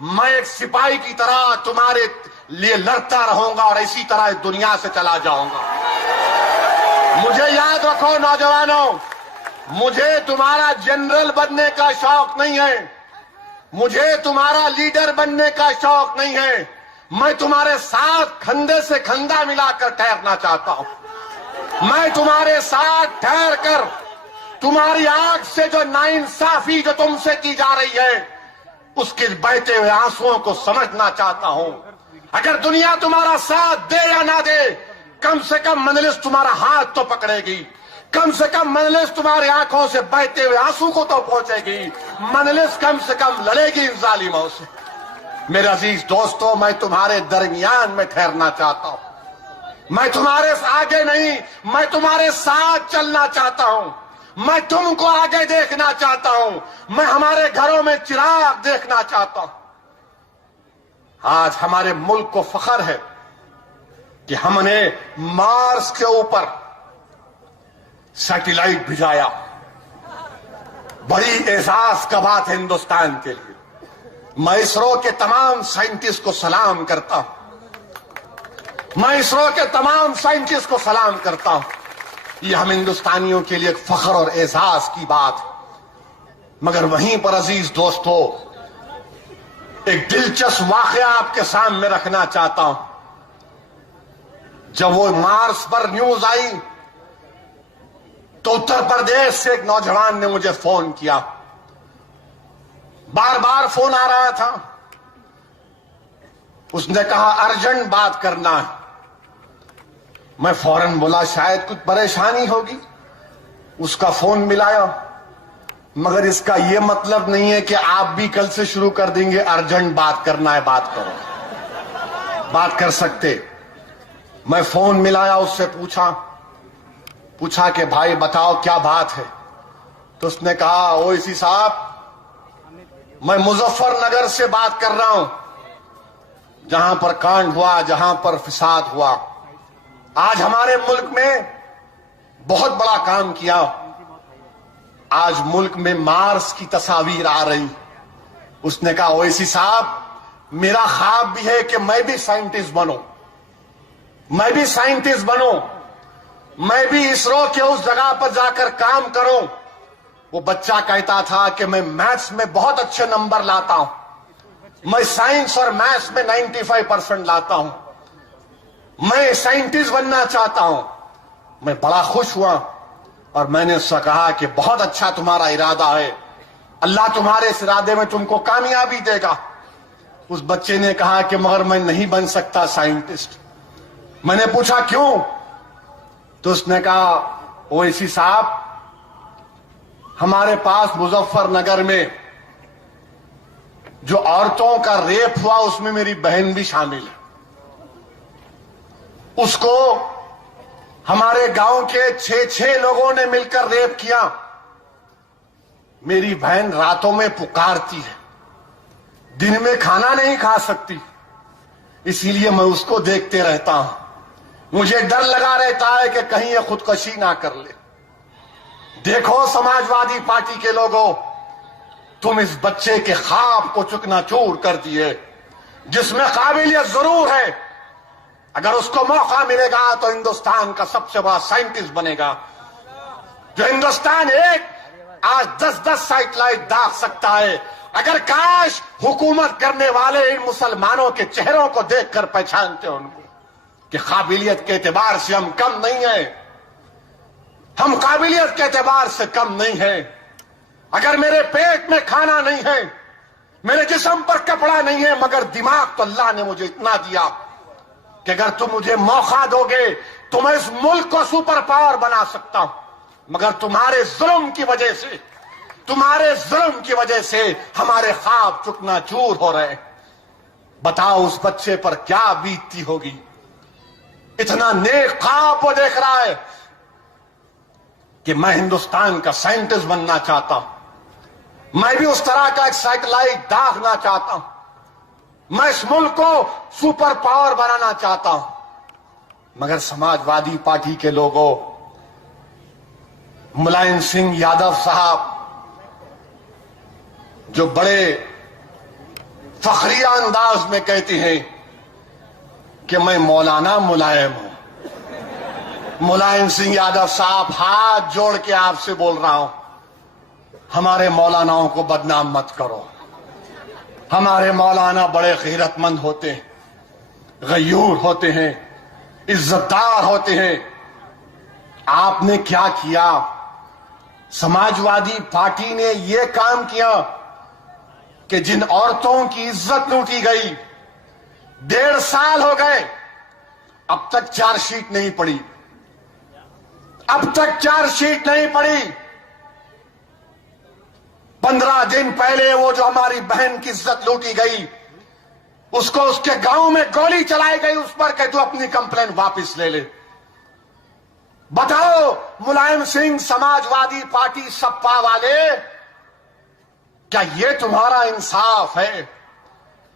मैं एक सिपाही की तरह तुम्हारे लिए लड़ता रहूंगा और इसी तरह इस दुनिया से चला जाऊंगा। मुझे याद रखो नौजवानों, मुझे तुम्हारा जनरल बनने का शौक नहीं है, मुझे तुम्हारा लीडर बनने का शौक नहीं है। मैं तुम्हारे साथ कंधे से कंधा मिलाकर ठहरना चाहता हूं। मैं तुम्हारे साथ ठहर कर तुम्हारी आंख से जो नाइंसाफी जो तुमसे की जा रही है उसके बहते हुए आंसुओं को समझना चाहता हूं। अगर दुनिया तुम्हारा साथ दे या ना दे, कम से कम मजलिस तुम्हारा हाथ तो पकड़ेगी, कम से कम मजलिस तुम्हारी आंखों से बहते हुए आंसू को तो पहुंचेगी, मजलिस कम से कम लड़ेगी इन जालिमों से। मेरे अजीज दोस्तों, मैं तुम्हारे दरमियान में ठहरना चाहता हूं। मैं तुम्हारे आगे नहीं, मैं तुम्हारे साथ चलना चाहता हूं। मैं तुमको आगे देखना चाहता हूं। मैं हमारे घरों में चिराग देखना चाहता हूं। आज हमारे मुल्क को फख्र है कि हमने मार्स के ऊपर सैटेलाइट भिजाया। बड़ी एजाज का बात है हिंदुस्तान के लिए। मैं इसरो के तमाम साइंटिस्ट को सलाम करता हूं। मैं इसरो के तमाम साइंटिस्ट को सलाम करता हूं। ये हम हिंदुस्तानियों के लिए एक फख्र और एजाज की बात है। मगर वहीं पर अजीज दोस्तों, एक दिलचस्प वाकया आपके सामने रखना चाहता हूं। जब वो मार्स पर न्यूज आई तो उत्तर प्रदेश से एक नौजवान ने मुझे फोन किया। बार बार फोन आ रहा था। उसने कहा अर्जेंट बात करना है। मैं फौरन बोला शायद कुछ परेशानी होगी। उसका फोन मिलाया, मगर इसका यह मतलब नहीं है कि आप भी कल से शुरू कर देंगे अर्जेंट बात करना है, बात करो। बात कर सकते। मैं फोन मिलाया, उससे पूछा कि भाई बताओ क्या बात है। तो उसने कहा ओवैसी साहब, मैं मुजफ्फरनगर से बात कर रहा हूं, जहां पर कांड हुआ, जहां पर फिसाद हुआ। आज हमारे मुल्क में बहुत बड़ा काम किया। आज मुल्क में मार्स की तस्वीर आ रही। उसने कहा ओवैसी साहब, मेरा ख्वाब भी है कि मैं भी साइंटिस्ट बनूं, मैं भी साइंटिस्ट बनूं, मैं भी इसरो के उस जगह पर जाकर काम करूं। वो बच्चा कहता था कि मैं मैथ्स में बहुत अच्छे नंबर लाता हूं, मैं साइंस और मैथ्स में 95% लाता हूं, मैं साइंटिस्ट बनना चाहता हूं। मैं बड़ा खुश हुआ और मैंने उससे कहा कि बहुत अच्छा तुम्हारा इरादा है, अल्लाह तुम्हारे इस इरादे में तुमको कामयाबी देगा। उस बच्चे ने कहा कि मगर मैं नहीं बन सकता साइंटिस्ट। मैंने पूछा क्यों? तो उसने कहा ओवैसी साहब, हमारे पास मुजफ्फरनगर में जो औरतों का रेप हुआ उसमें मेरी बहन भी शामिल है। उसको हमारे गांव के 6 लोगों ने मिलकर रेप किया। मेरी बहन रातों में पुकारती है, दिन में खाना नहीं खा सकती, इसीलिए मैं उसको देखते रहता हूं। मुझे डर लगा रहता है कि कहीं ये खुदकुशी ना कर ले। देखो समाजवादी पार्टी के लोगों, तुम इस बच्चे के ख्वाब को चकनाचूर कर दिए, जिसमें काबिलियत जरूर है। अगर उसको मौका मिलेगा तो हिंदुस्तान का सबसे बड़ा साइंटिस्ट बनेगा। जो हिंदुस्तान आज 10-10 सैटेलाइट दाग सकता है। अगर काश हुकूमत करने वाले इन मुसलमानों के चेहरों को देखकर पहचानते उनको कि काबिलियत के एतबार से हम कम नहीं है, हम काबिलियत के एतबार से कम नहीं है। अगर मेरे पेट में खाना नहीं है, मेरे जिस्म पर कपड़ा नहीं है, मगर दिमाग तो अल्लाह ने मुझे इतना दिया कि अगर तुम मुझे मौका दोगे तो मैं इस मुल्क को सुपर पावर बना सकता हूं। मगर तुम्हारे जुल्म की वजह से, तुम्हारे जुल्म की वजह से हमारे ख्वाब चकनाचूर हो रहे हैं। बताओ उस बच्चे पर क्या बीतती होगी। इतना नेक ख्वाब वो देख रहा है कि मैं हिंदुस्तान का साइंटिस्ट बनना चाहता हूं, मैं भी उस तरह का एक सैटेलाइट दागना चाहता हूं, मैं इस मुल्क को सुपर पावर बनाना चाहता हूं। मगर समाजवादी पार्टी के लोगों, मुलायम सिंह यादव साहब जो बड़े फखरिया अंदाज में कहते हैं कि मैं मौलाना मुलायम हूं। मुलायम सिंह यादव साहब, हाथ जोड़ के आपसे बोल रहा हूं, हमारे मौलानाओं को बदनाम मत करो। हमारे मौलाना बड़े गैरतमंद होते हैं, गयूर होते हैं, इज्जतदार होते हैं। आपने क्या किया? समाजवादी पार्टी ने यह काम किया कि जिन औरतों की इज्जत लूटी गई, 1.5 साल हो गए, अब तक चार्जशीट नहीं पड़ी, अब तक चार्जशीट नहीं पड़ी। 15 दिन पहले वो जो हमारी बहन की इज्जत लूटी गई, उसको उसके गांव में गोली चलाई गई, उस पर कह तू अपनी कंप्लेंट वापस ले ले। बताओ मुलायम सिंह, समाजवादी पार्टी सपा वाले, क्या ये तुम्हारा इंसाफ है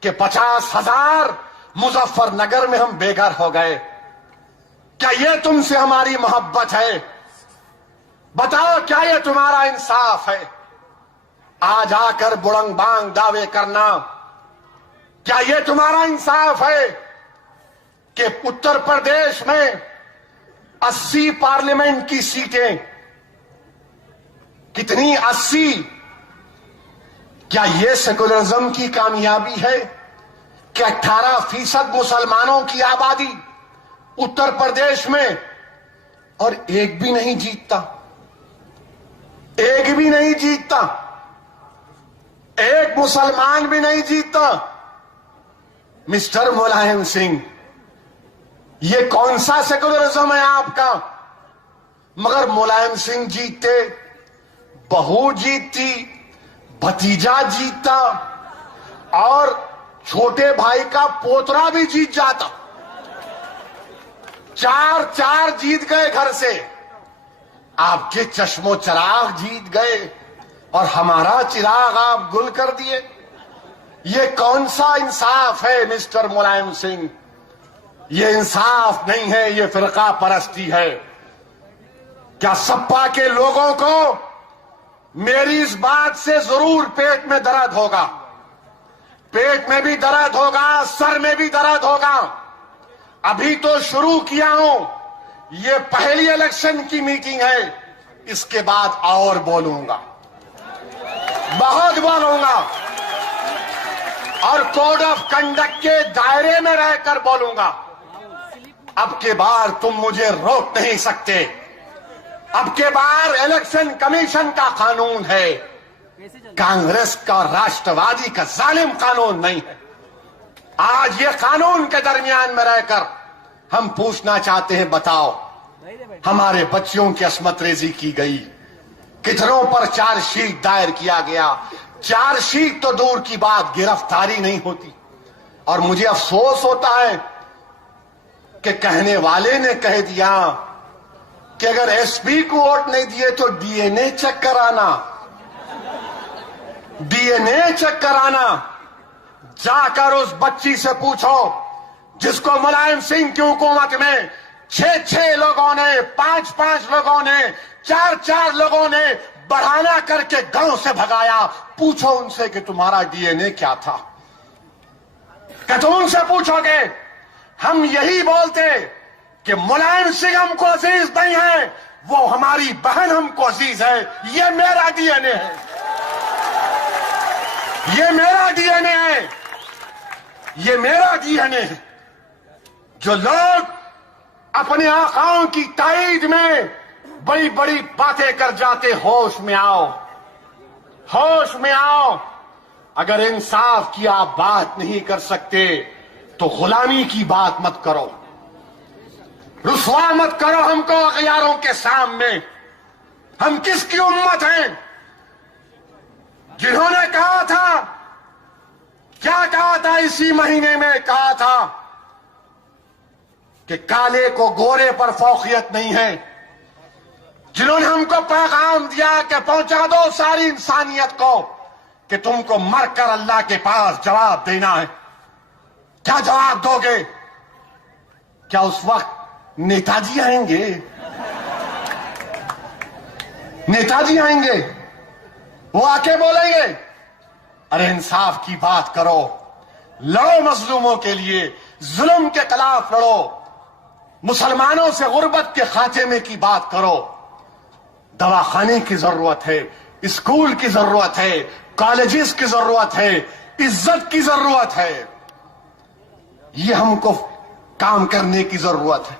कि 50,000 मुजफ्फरनगर में हम बेघर हो गए? क्या ये तुमसे हमारी मोहब्बत है? बताओ क्या ये तुम्हारा इंसाफ है? आज आकर बुड़ंग बांग दावे करना, क्या ये तुम्हारा इंसाफ है कि उत्तर प्रदेश में 80 पार्लियामेंट की सीटें, कितनी 80, क्या यह सेकुलरिज्म की कामयाबी है कि 18% मुसलमानों की आबादी उत्तर प्रदेश में, और एक भी नहीं जीतता, एक भी नहीं जीतता, एक मुसलमान भी नहीं जीतता। मिस्टर मुलायम सिंह, ये कौन सा सेकुलरिज्म है आपका? मगर मुलायम सिंह जीते, बहू जीतती, भतीजा जीतता, और छोटे भाई का पोतरा भी जीत जाता। 4 जीत गए घर से। आपके चश्मो चिराग जीत गए और हमारा चिराग आप गुल कर दिए। ये कौन सा इंसाफ है मिस्टर मुलायम सिंह? ये इंसाफ नहीं है, ये फिरका परस्ती है। क्या सपा के लोगों को मेरी इस बात से जरूर पेट में दर्द होगा, पेट में भी दर्द होगा, सर में भी दर्द होगा। अभी तो शुरू किया हूं, ये पहली इलेक्शन की मीटिंग है, इसके बाद और बोलूंगा, बहुत बोलूंगा, और कोड ऑफ कंडक्ट के दायरे में रहकर बोलूंगा। अब के बार तुम मुझे रोक नहीं सकते। अब के बार इलेक्शन कमीशन का कानून है, कांग्रेस का, राष्ट्रवादी का जालिम कानून नहीं है। आज ये कानून के दरमियान में रहकर हम पूछना चाहते हैं, बताओ हमारे बच्चियों की अस्मत रेजी की गई, कितनों पर चार्जशीट दायर किया गया। चार्जशीट तो दूर की बात, गिरफ्तारी नहीं होती। और मुझे अफसोस होता है कि कहने वाले ने कह दिया कि अगर एसपी को वोट नहीं दिए तो डीएनए चेक कराना। डीएनए चेक कराना। जाकर उस बच्ची से पूछो जिसको मुलायम सिंह की हुकूमत में 6 लोगों ने, 5 लोगों ने, 4 लोगों ने बढ़ाना करके गांव से भगाया। पूछो उनसे कि तुम्हारा डीएनए क्या था। क्या तुम उनसे पूछोगे? हम यही बोलते कि मुलायम सिंह हमको अजीज नहीं है, वो हमारी बहन हमको अजीज है। ये मेरा डीएनए है, ये मेरा डीएनए है, ये मेरा डीएनए है। जो लोग अपने आकाओं की ताईद में बड़ी बड़ी बातें कर जाते, होश में आओ, होश में आओ। अगर इंसाफ की आप बात नहीं कर सकते तो गुलामी की बात मत करो, रुसवा मत करो हमको अगयारों के सामने। हम किसकी उम्मत हैं? जिन्होंने कहा था, क्या कहा था इसी महीने में? कहा था कि काले को गोरे पर फौकियत नहीं है। जिन्होंने हमको पैगाम दिया कि पहुंचा दो सारी इंसानियत को कि तुमको मरकर अल्लाह के पास जवाब देना है। क्या जवाब दोगे? क्या उस वक्त नेताजी आएंगे? नेताजी आएंगे, वो आके बोलेंगे अरे इंसाफ की बात करो, लड़ो मजलूमों के लिए, जुल्म के खिलाफ लड़ो, मुसलमानों से गुर्बत के खात्मे की बात करो। दवाखाने की जरूरत है, स्कूल की जरूरत है, कॉलेजेस की जरूरत है, इज्जत की जरूरत है। ये हमको काम करने की जरूरत है।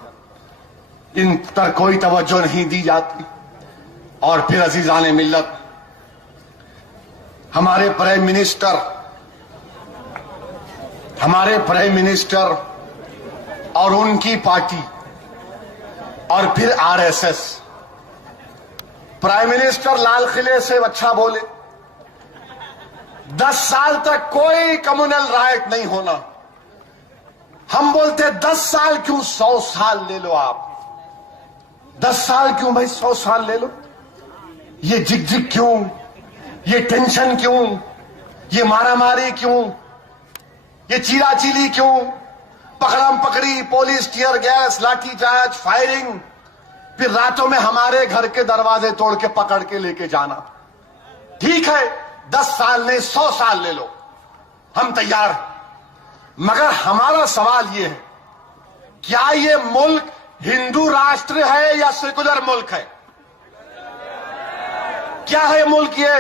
इन पर कोई तवज्जो नहीं दी जाती। और फिर अजीजान मिल्लत, हमारे प्राइम मिनिस्टर और उनकी पार्टी और फिर आरएसएस। प्राइम मिनिस्टर लाल किले से अच्छा बोले 10 साल तक कोई कम्युनल राइट नहीं होना। हम बोलते 10 साल क्यों, 100 साल ले लो आप। 10 साल क्यों भाई, 100 साल ले लो। ये झिकझिक क्यों, ये टेंशन क्यों, ये मारामारी क्यों, ये चीराचीली क्यों, पकड़म पकड़ी, police tear gas, lathicharge, firing, फिर रातों में हमारे घर के दरवाजे तोड़ के पकड़ के लेके जाना। ठीक है 10 साल नहीं 100 साल ले लो, हम तैयार हैं। मगर हमारा सवाल यह है, क्या ये मुल्क हिंदू राष्ट्र है या सेकुलर मुल्क है? क्या है मुल्क? ये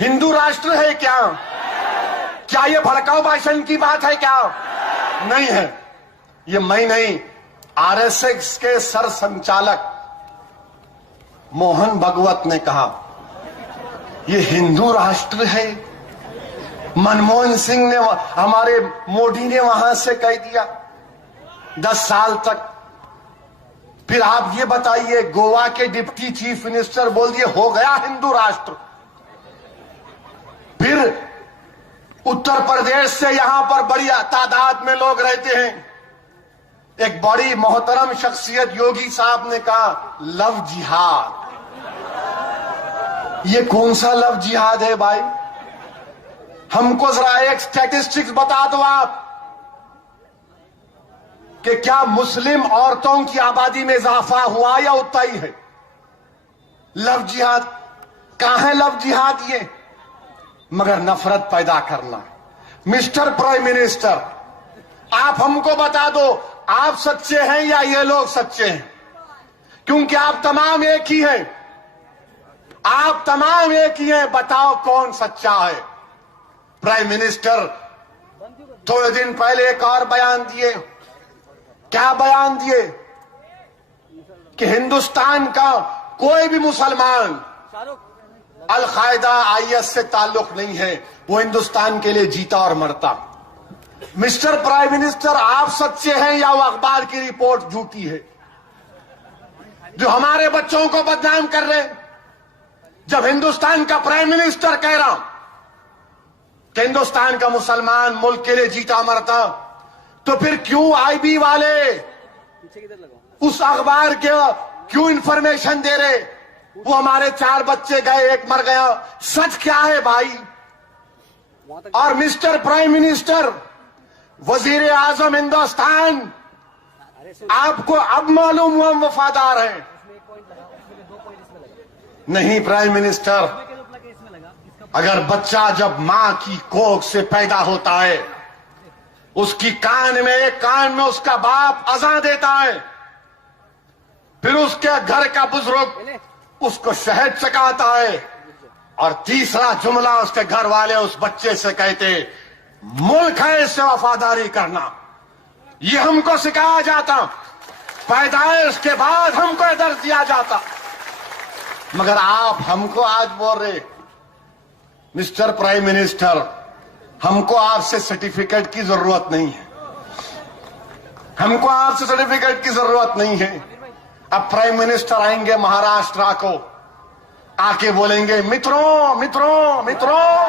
हिंदू राष्ट्र है क्या? क्या ये भड़काऊ भाषण की बात है क्या? नहीं है। ये मैं नहीं, आरएसएस के सर संचालक मोहन भगवत ने कहा ये हिंदू राष्ट्र है। मनमोहन सिंह ने, हमारे मोदी ने वहां से कह दिया 10 साल तक। फिर आप ये बताइए, गोवा के डिप्टी चीफ मिनिस्टर बोल दिए हो गया हिंदू राष्ट्र। फिर उत्तर प्रदेश से यहां पर बड़ी तादाद में लोग रहते हैं। एक बड़ी मोहतरम शख्सियत योगी साहब ने कहा लव जिहाद। ये कौन सा लव जिहाद है भाई? हमको जरा एक स्टैटिस्टिक्स बता दो आप कि क्या मुस्लिम औरतों की आबादी में इजाफा हुआ या उतना ही है? लव जिहाद कहां है? लव जिहाद ये मगर नफरत पैदा करना। मिस्टर प्राइम मिनिस्टर, आप हमको बता दो आप सच्चे हैं या ये लोग सच्चे हैं? क्योंकि आप तमाम एक ही हैं, आप तमाम एक ही हैं। बताओ कौन सच्चा है? प्राइम मिनिस्टर थोड़े दिन पहले एक और बयान दिए। क्या बयान दिए? कि हिंदुस्तान का कोई भी मुसलमान अल-कायदा आईएस से ताल्लुक नहीं है, वो हिंदुस्तान के लिए जीता और मरता। मिस्टर प्राइम मिनिस्टर, आप सच्चे हैं या वो अखबार की रिपोर्ट झूठी है? जो हमारे बच्चों को बदनाम कर रहे हैं। जब हिंदुस्तान का प्राइम मिनिस्टर कह रहा कि हिंदुस्तान का मुसलमान मुल्क के लिए जीता मरता, तो फिर क्यों आईबी वाले पीछे किधर लगाओ? उस अखबार के क्यों इंफॉर्मेशन दे रहे? वो हमारे 4 बच्चे गए, 1 मर गया। सच क्या है भाई? वहां तक और मिस्टर प्राइम मिनिस्टर, वजीर आजम हिंदुस्तान, अरे सुन, आपको अब मालूम हुआ हम वफादार हैं? इसमें 1 पॉइंट लगा, इसमें 2 पॉइंट इसमें लगा, नहीं प्राइम मिनिस्टर, इसमें के लगा इसमें लगा, इसका अगर बच्चा जब मां की कोख से पैदा होता है, उसकी कान में उसका बाप अज़ान देता है, फिर उसके घर का बुजुर्ग उसको शहद चकाता है, और तीसरा जुमला उसके घर वाले उस बच्चे से कहते, मुल्क है इससे वफादारी करना। ये हमको सिखाया जाता, पैदाइश के बाद हमको ये दर्ज दिया जाता। मगर आप हमको आज बोल रहे, मिस्टर प्राइम मिनिस्टर, हमको आपसे सर्टिफिकेट की जरूरत नहीं है, हमको आपसे सर्टिफिकेट की जरूरत नहीं है। अब प्राइम मिनिस्टर आएंगे महाराष्ट्र को, आके बोलेंगे, मित्रों मित्रों मित्रों,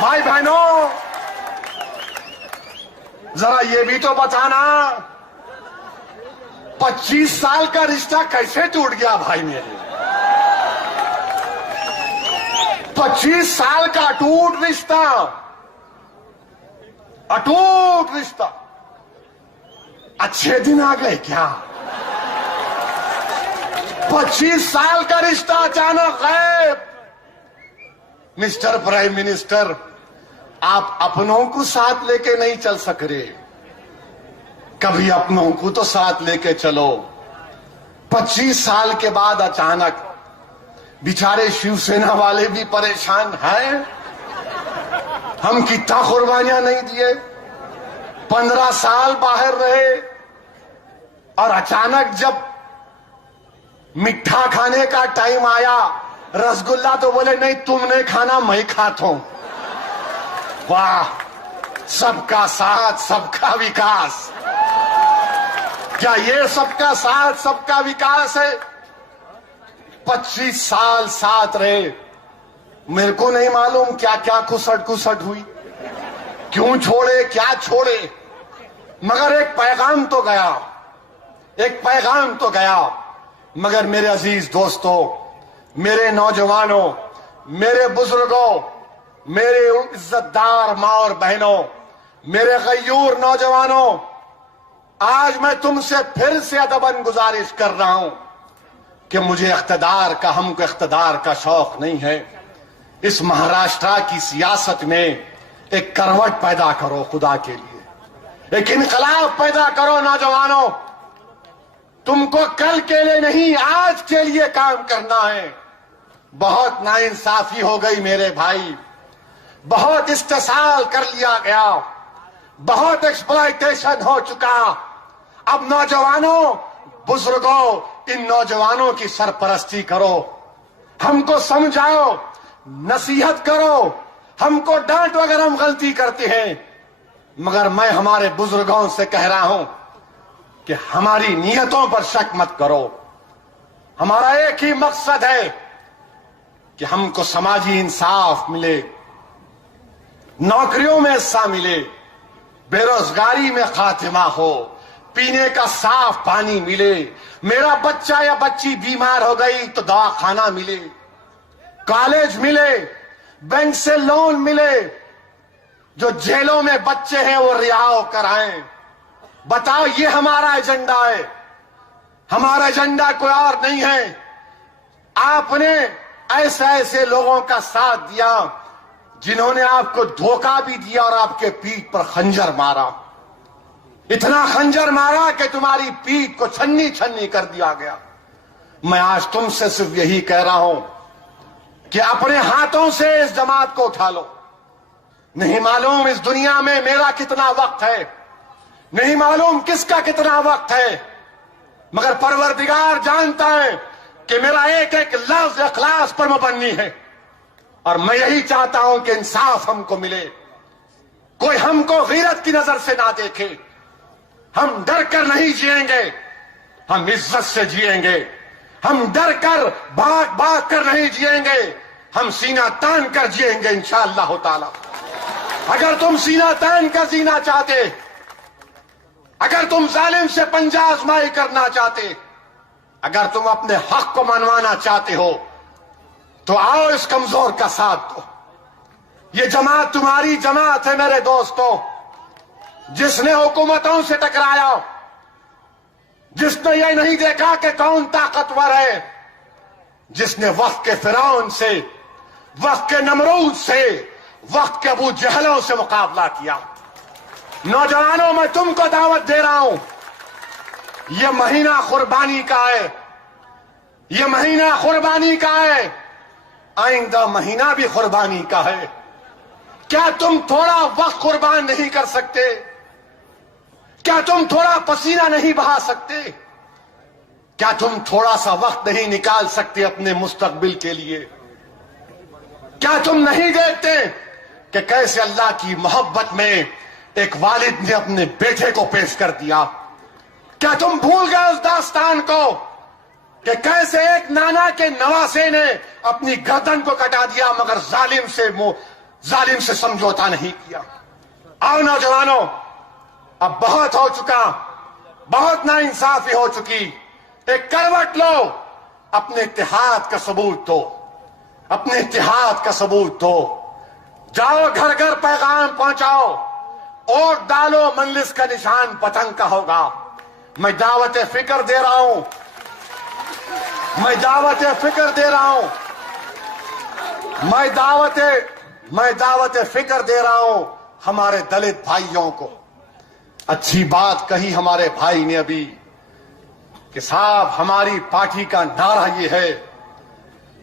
भाई बहनों, जरा ये भी तो बताना 25 साल का रिश्ता कैसे टूट गया भाई मेरे? 25 साल का अटूट रिश्ता, अच्छे दिन आ गए क्या? 25 साल का रिश्ता अचानक गायब। मिस्टर प्राइम मिनिस्टर, आप अपनों को साथ लेके नहीं चल सक रहे, कभी अपनों को तो साथ लेके चलो। 25 साल के बाद अचानक बेचारे शिवसेना वाले भी परेशान हैं। हम कितना कुर्बानियां नहीं दिए, 15 साल बाहर रहे, और अचानक जब मिठा खाने का टाइम आया, रसगुल्ला, तो बोले नहीं तुम नहीं खाना, मैं खाता हूं। वाह, सबका साथ सबका विकास। क्या ये सबका साथ सबका विकास है? 25 साल साथ रहे, मेरे को नहीं मालूम क्या क्या कुसट हुई, क्यों छोड़े, क्या छोड़े, मगर एक पैगाम तो गया। मगर मेरे अजीज दोस्तों, मेरे नौजवानों, मेरे बुजुर्गों, मेरे इज्जतदार माँ और बहनों, मेरे गयूर नौजवानों, आज मैं तुमसे फिर से अदबन गुजारिश कर रहा हूं कि हमको इख्तिदार का शौक नहीं है। इस महाराष्ट्र की सियासत में एक करवट पैदा करो खुदा के लिए, एक इनकलाब पैदा करो नौजवानों। तुमको कल के लिए नहीं, आज के लिए काम करना है। बहुत नाइंसाफी हो गई मेरे भाई, बहुत इस्तेसाल कर लिया गया, बहुत एक्सप्लॉयटेशन हो चुका। अब नौजवानों, बुजुर्गों, इन नौजवानों की सरपरस्ती करो, हमको समझाओ, नसीहत करो, हमको डांटो अगर हम गलती करते हैं। मगर मैं हमारे बुजुर्गों से कह रहा हूं कि हमारी नियतों पर शक मत करो। हमारा एक ही मकसद है कि हमको समाजी इंसाफ मिले, नौकरियों में हिस्सा मिले, बेरोजगारी में खात्मा हो, पीने का साफ पानी मिले, मेरा बच्चा या बच्ची बीमार हो गई तो दवाखाना मिले, कॉलेज मिले, बैंक से लोन मिले, जो जेलों में बच्चे हैं वो रिहा कराएं। बताओ, ये हमारा एजेंडा है, हमारा एजेंडा कोई और नहीं है। आपने ऐसे लोगों का साथ दिया जिन्होंने आपको धोखा भी दिया और आपके पीठ पर खंजर मारा, इतना खंजर मारा कि तुम्हारी पीठ को छन्नी छन्नी कर दिया गया। मैं आज तुमसे सिर्फ यही कह रहा हूं कि अपने हाथों से इस जमात को उठा लो। नहीं मालूम इस दुनिया में मेरा कितना वक्त है, नहीं मालूम किसका कितना वक्त है, मगर परवरदिगार जानता है कि मेरा एक एक लफ्ज इखलास पर मबनी है। और मैं यही चाहता हूं कि इंसाफ हमको मिले, कोई हमको गीरत की नजर से ना देखे। हम डर कर नहीं जिएंगे, हम इज्जत से जिएंगे। हम डर कर भाग भाग कर नहीं जिएंगे, हम सीना तान कर जिएंगे इंशाअल्लाह ताला। अगर तुम सीना तान कर जीना चाहते, अगर तुम जालिम से पंजा आजमाई करना चाहते, अगर तुम अपने हक को मनवाना चाहते हो, तो आओ इस कमजोर का साथ दो। ये जमात तुम्हारी जमात है मेरे दोस्तों, जिसने हुकूमतों से टकराया, जिसने ये नहीं देखा कि कौन ताकतवर है, जिसने वक्त के फिरौन से, वक्त के नमरूद से, वक्त के अबू जहलों से मुकाबला किया। नौजवानों, मैं तुमको दावत दे रहा हूं, यह महीना कुर्बानी का है, यह महीना कुर्बानी का है, आइंदा महीना भी कुर्बानी का है। क्या तुम थोड़ा वक्त कुर्बान नहीं कर सकते? क्या तुम थोड़ा पसीना नहीं बहा सकते? क्या तुम थोड़ा सा वक्त नहीं निकाल सकते अपने मुस्तकबिल के लिए? क्या तुम नहीं देखते कि कैसे अल्लाह की मोहब्बत में एक वालिद ने अपने बेटे को पेश कर दिया? क्या तुम भूल गए उस दास्तान को कि कैसे एक नाना के नवासे ने अपनी गर्दन को कटा दिया मगर जालिम से समझौता नहीं किया? आओ नौजवानों, अब बहुत हो चुका, बहुत नाइंसाफी हो चुकी। एक करवट लो, अपने इत्तेहाद का सबूत दो, अपने इत्तेहाद का सबूत दो। जाओ घर घर पैगाम पहुंचाओ, वोट डालो, मंजिल का निशान पतंग का होगा। मैं दावत फिक्र दे रहा हूं, मैं दावत फिक्र दे रहा हूं, मैं दावत फिक्र दे रहा हूं हमारे दलित भाइयों को। अच्छी बात कही हमारे भाई ने अभी कि साहब हमारी पार्टी का नारा ये है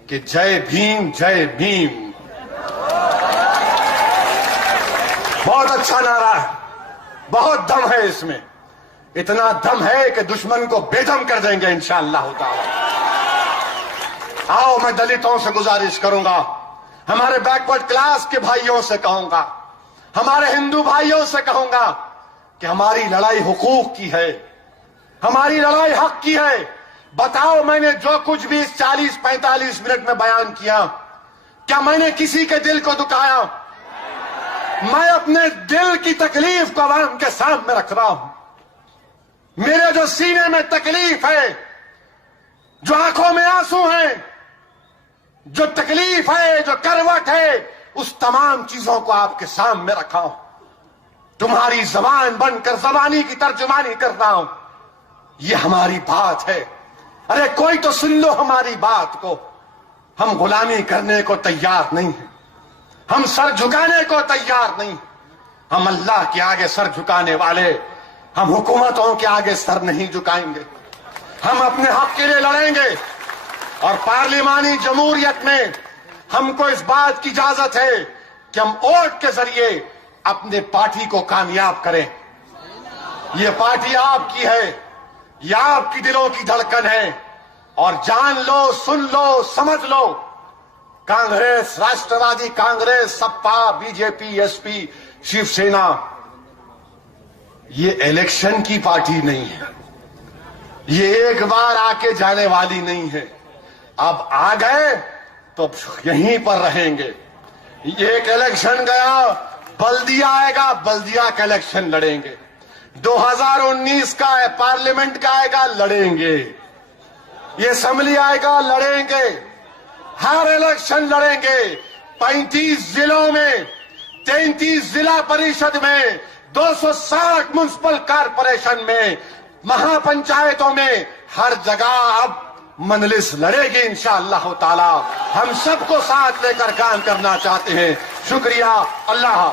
कि जय भीम जय भीम। बहुत अच्छा नारा है, बहुत दम है इसमें, इतना दम है कि दुश्मन को बेदम कर देंगे इंशाअल्लाह ताला। आओ, मैं दलितों से गुजारिश करूंगा, हमारे बैकवर्ड क्लास के भाइयों से कहूंगा, हमारे हिंदू भाइयों से कहूंगा कि हमारी लड़ाई हुकूक की है, हमारी लड़ाई हक की है। बताओ, मैंने जो कुछ भी इस 40-45 मिनट में बयान किया, क्या मैंने किसी के दिल को दुखाया? मैं अपने दिल की तकलीफ को आवाम के सामने रख रहा हूं। मेरे जो सीने में तकलीफ है, जो आंखों में आंसू हैं, जो तकलीफ है, जो करवट है, उस तमाम चीजों को आपके सामने रखा हूं। तुम्हारी जबान बनकर जबानी की तर्जुमानी कर रहा हूं। यह हमारी बात है। अरे कोई तो सुन लो हमारी बात को। हम गुलामी करने को तैयार नहीं हैं, हम सर झुकाने को तैयार नहीं। हम अल्लाह के आगे सर झुकाने वाले, हम हुकूमतों के आगे सर नहीं झुकाएंगे। हम अपने हक के लिए लड़ेंगे और पार्लिमानी जमहूरियत में हमको इस बात की इजाजत है कि हम वोट के जरिए अपने पार्टी को कामयाब करें। ये पार्टी आपकी है, ये आपकी दिलों की धड़कन है। और जान लो, सुन लो, समझ लो, कांग्रेस, राष्ट्रवादी कांग्रेस, सपा, बीजेपी, एसपी, शिवसेना, ये इलेक्शन की पार्टी नहीं है, ये एक बार आके जाने वाली नहीं है। अब आ गए तो यहीं पर रहेंगे। एक इलेक्शन गया, बल्दिया आएगा, बल्दिया का इलेक्शन लड़ेंगे। 2019 का है, पार्लियामेंट का आएगा, लड़ेंगे। ये असेंबली आएगा, लड़ेंगे। हर इलेक्शन लड़ेंगे। 35 जिलों में, 33 जिला परिषद में, 260 म्युनिसिपल कारपोरेशन में, महापंचायतों में, हर जगह अब मजलिस लड़ेगी इंशाअल्लाह ताला। हम सबको साथ लेकर काम करना चाहते हैं। शुक्रिया। अल्लाह।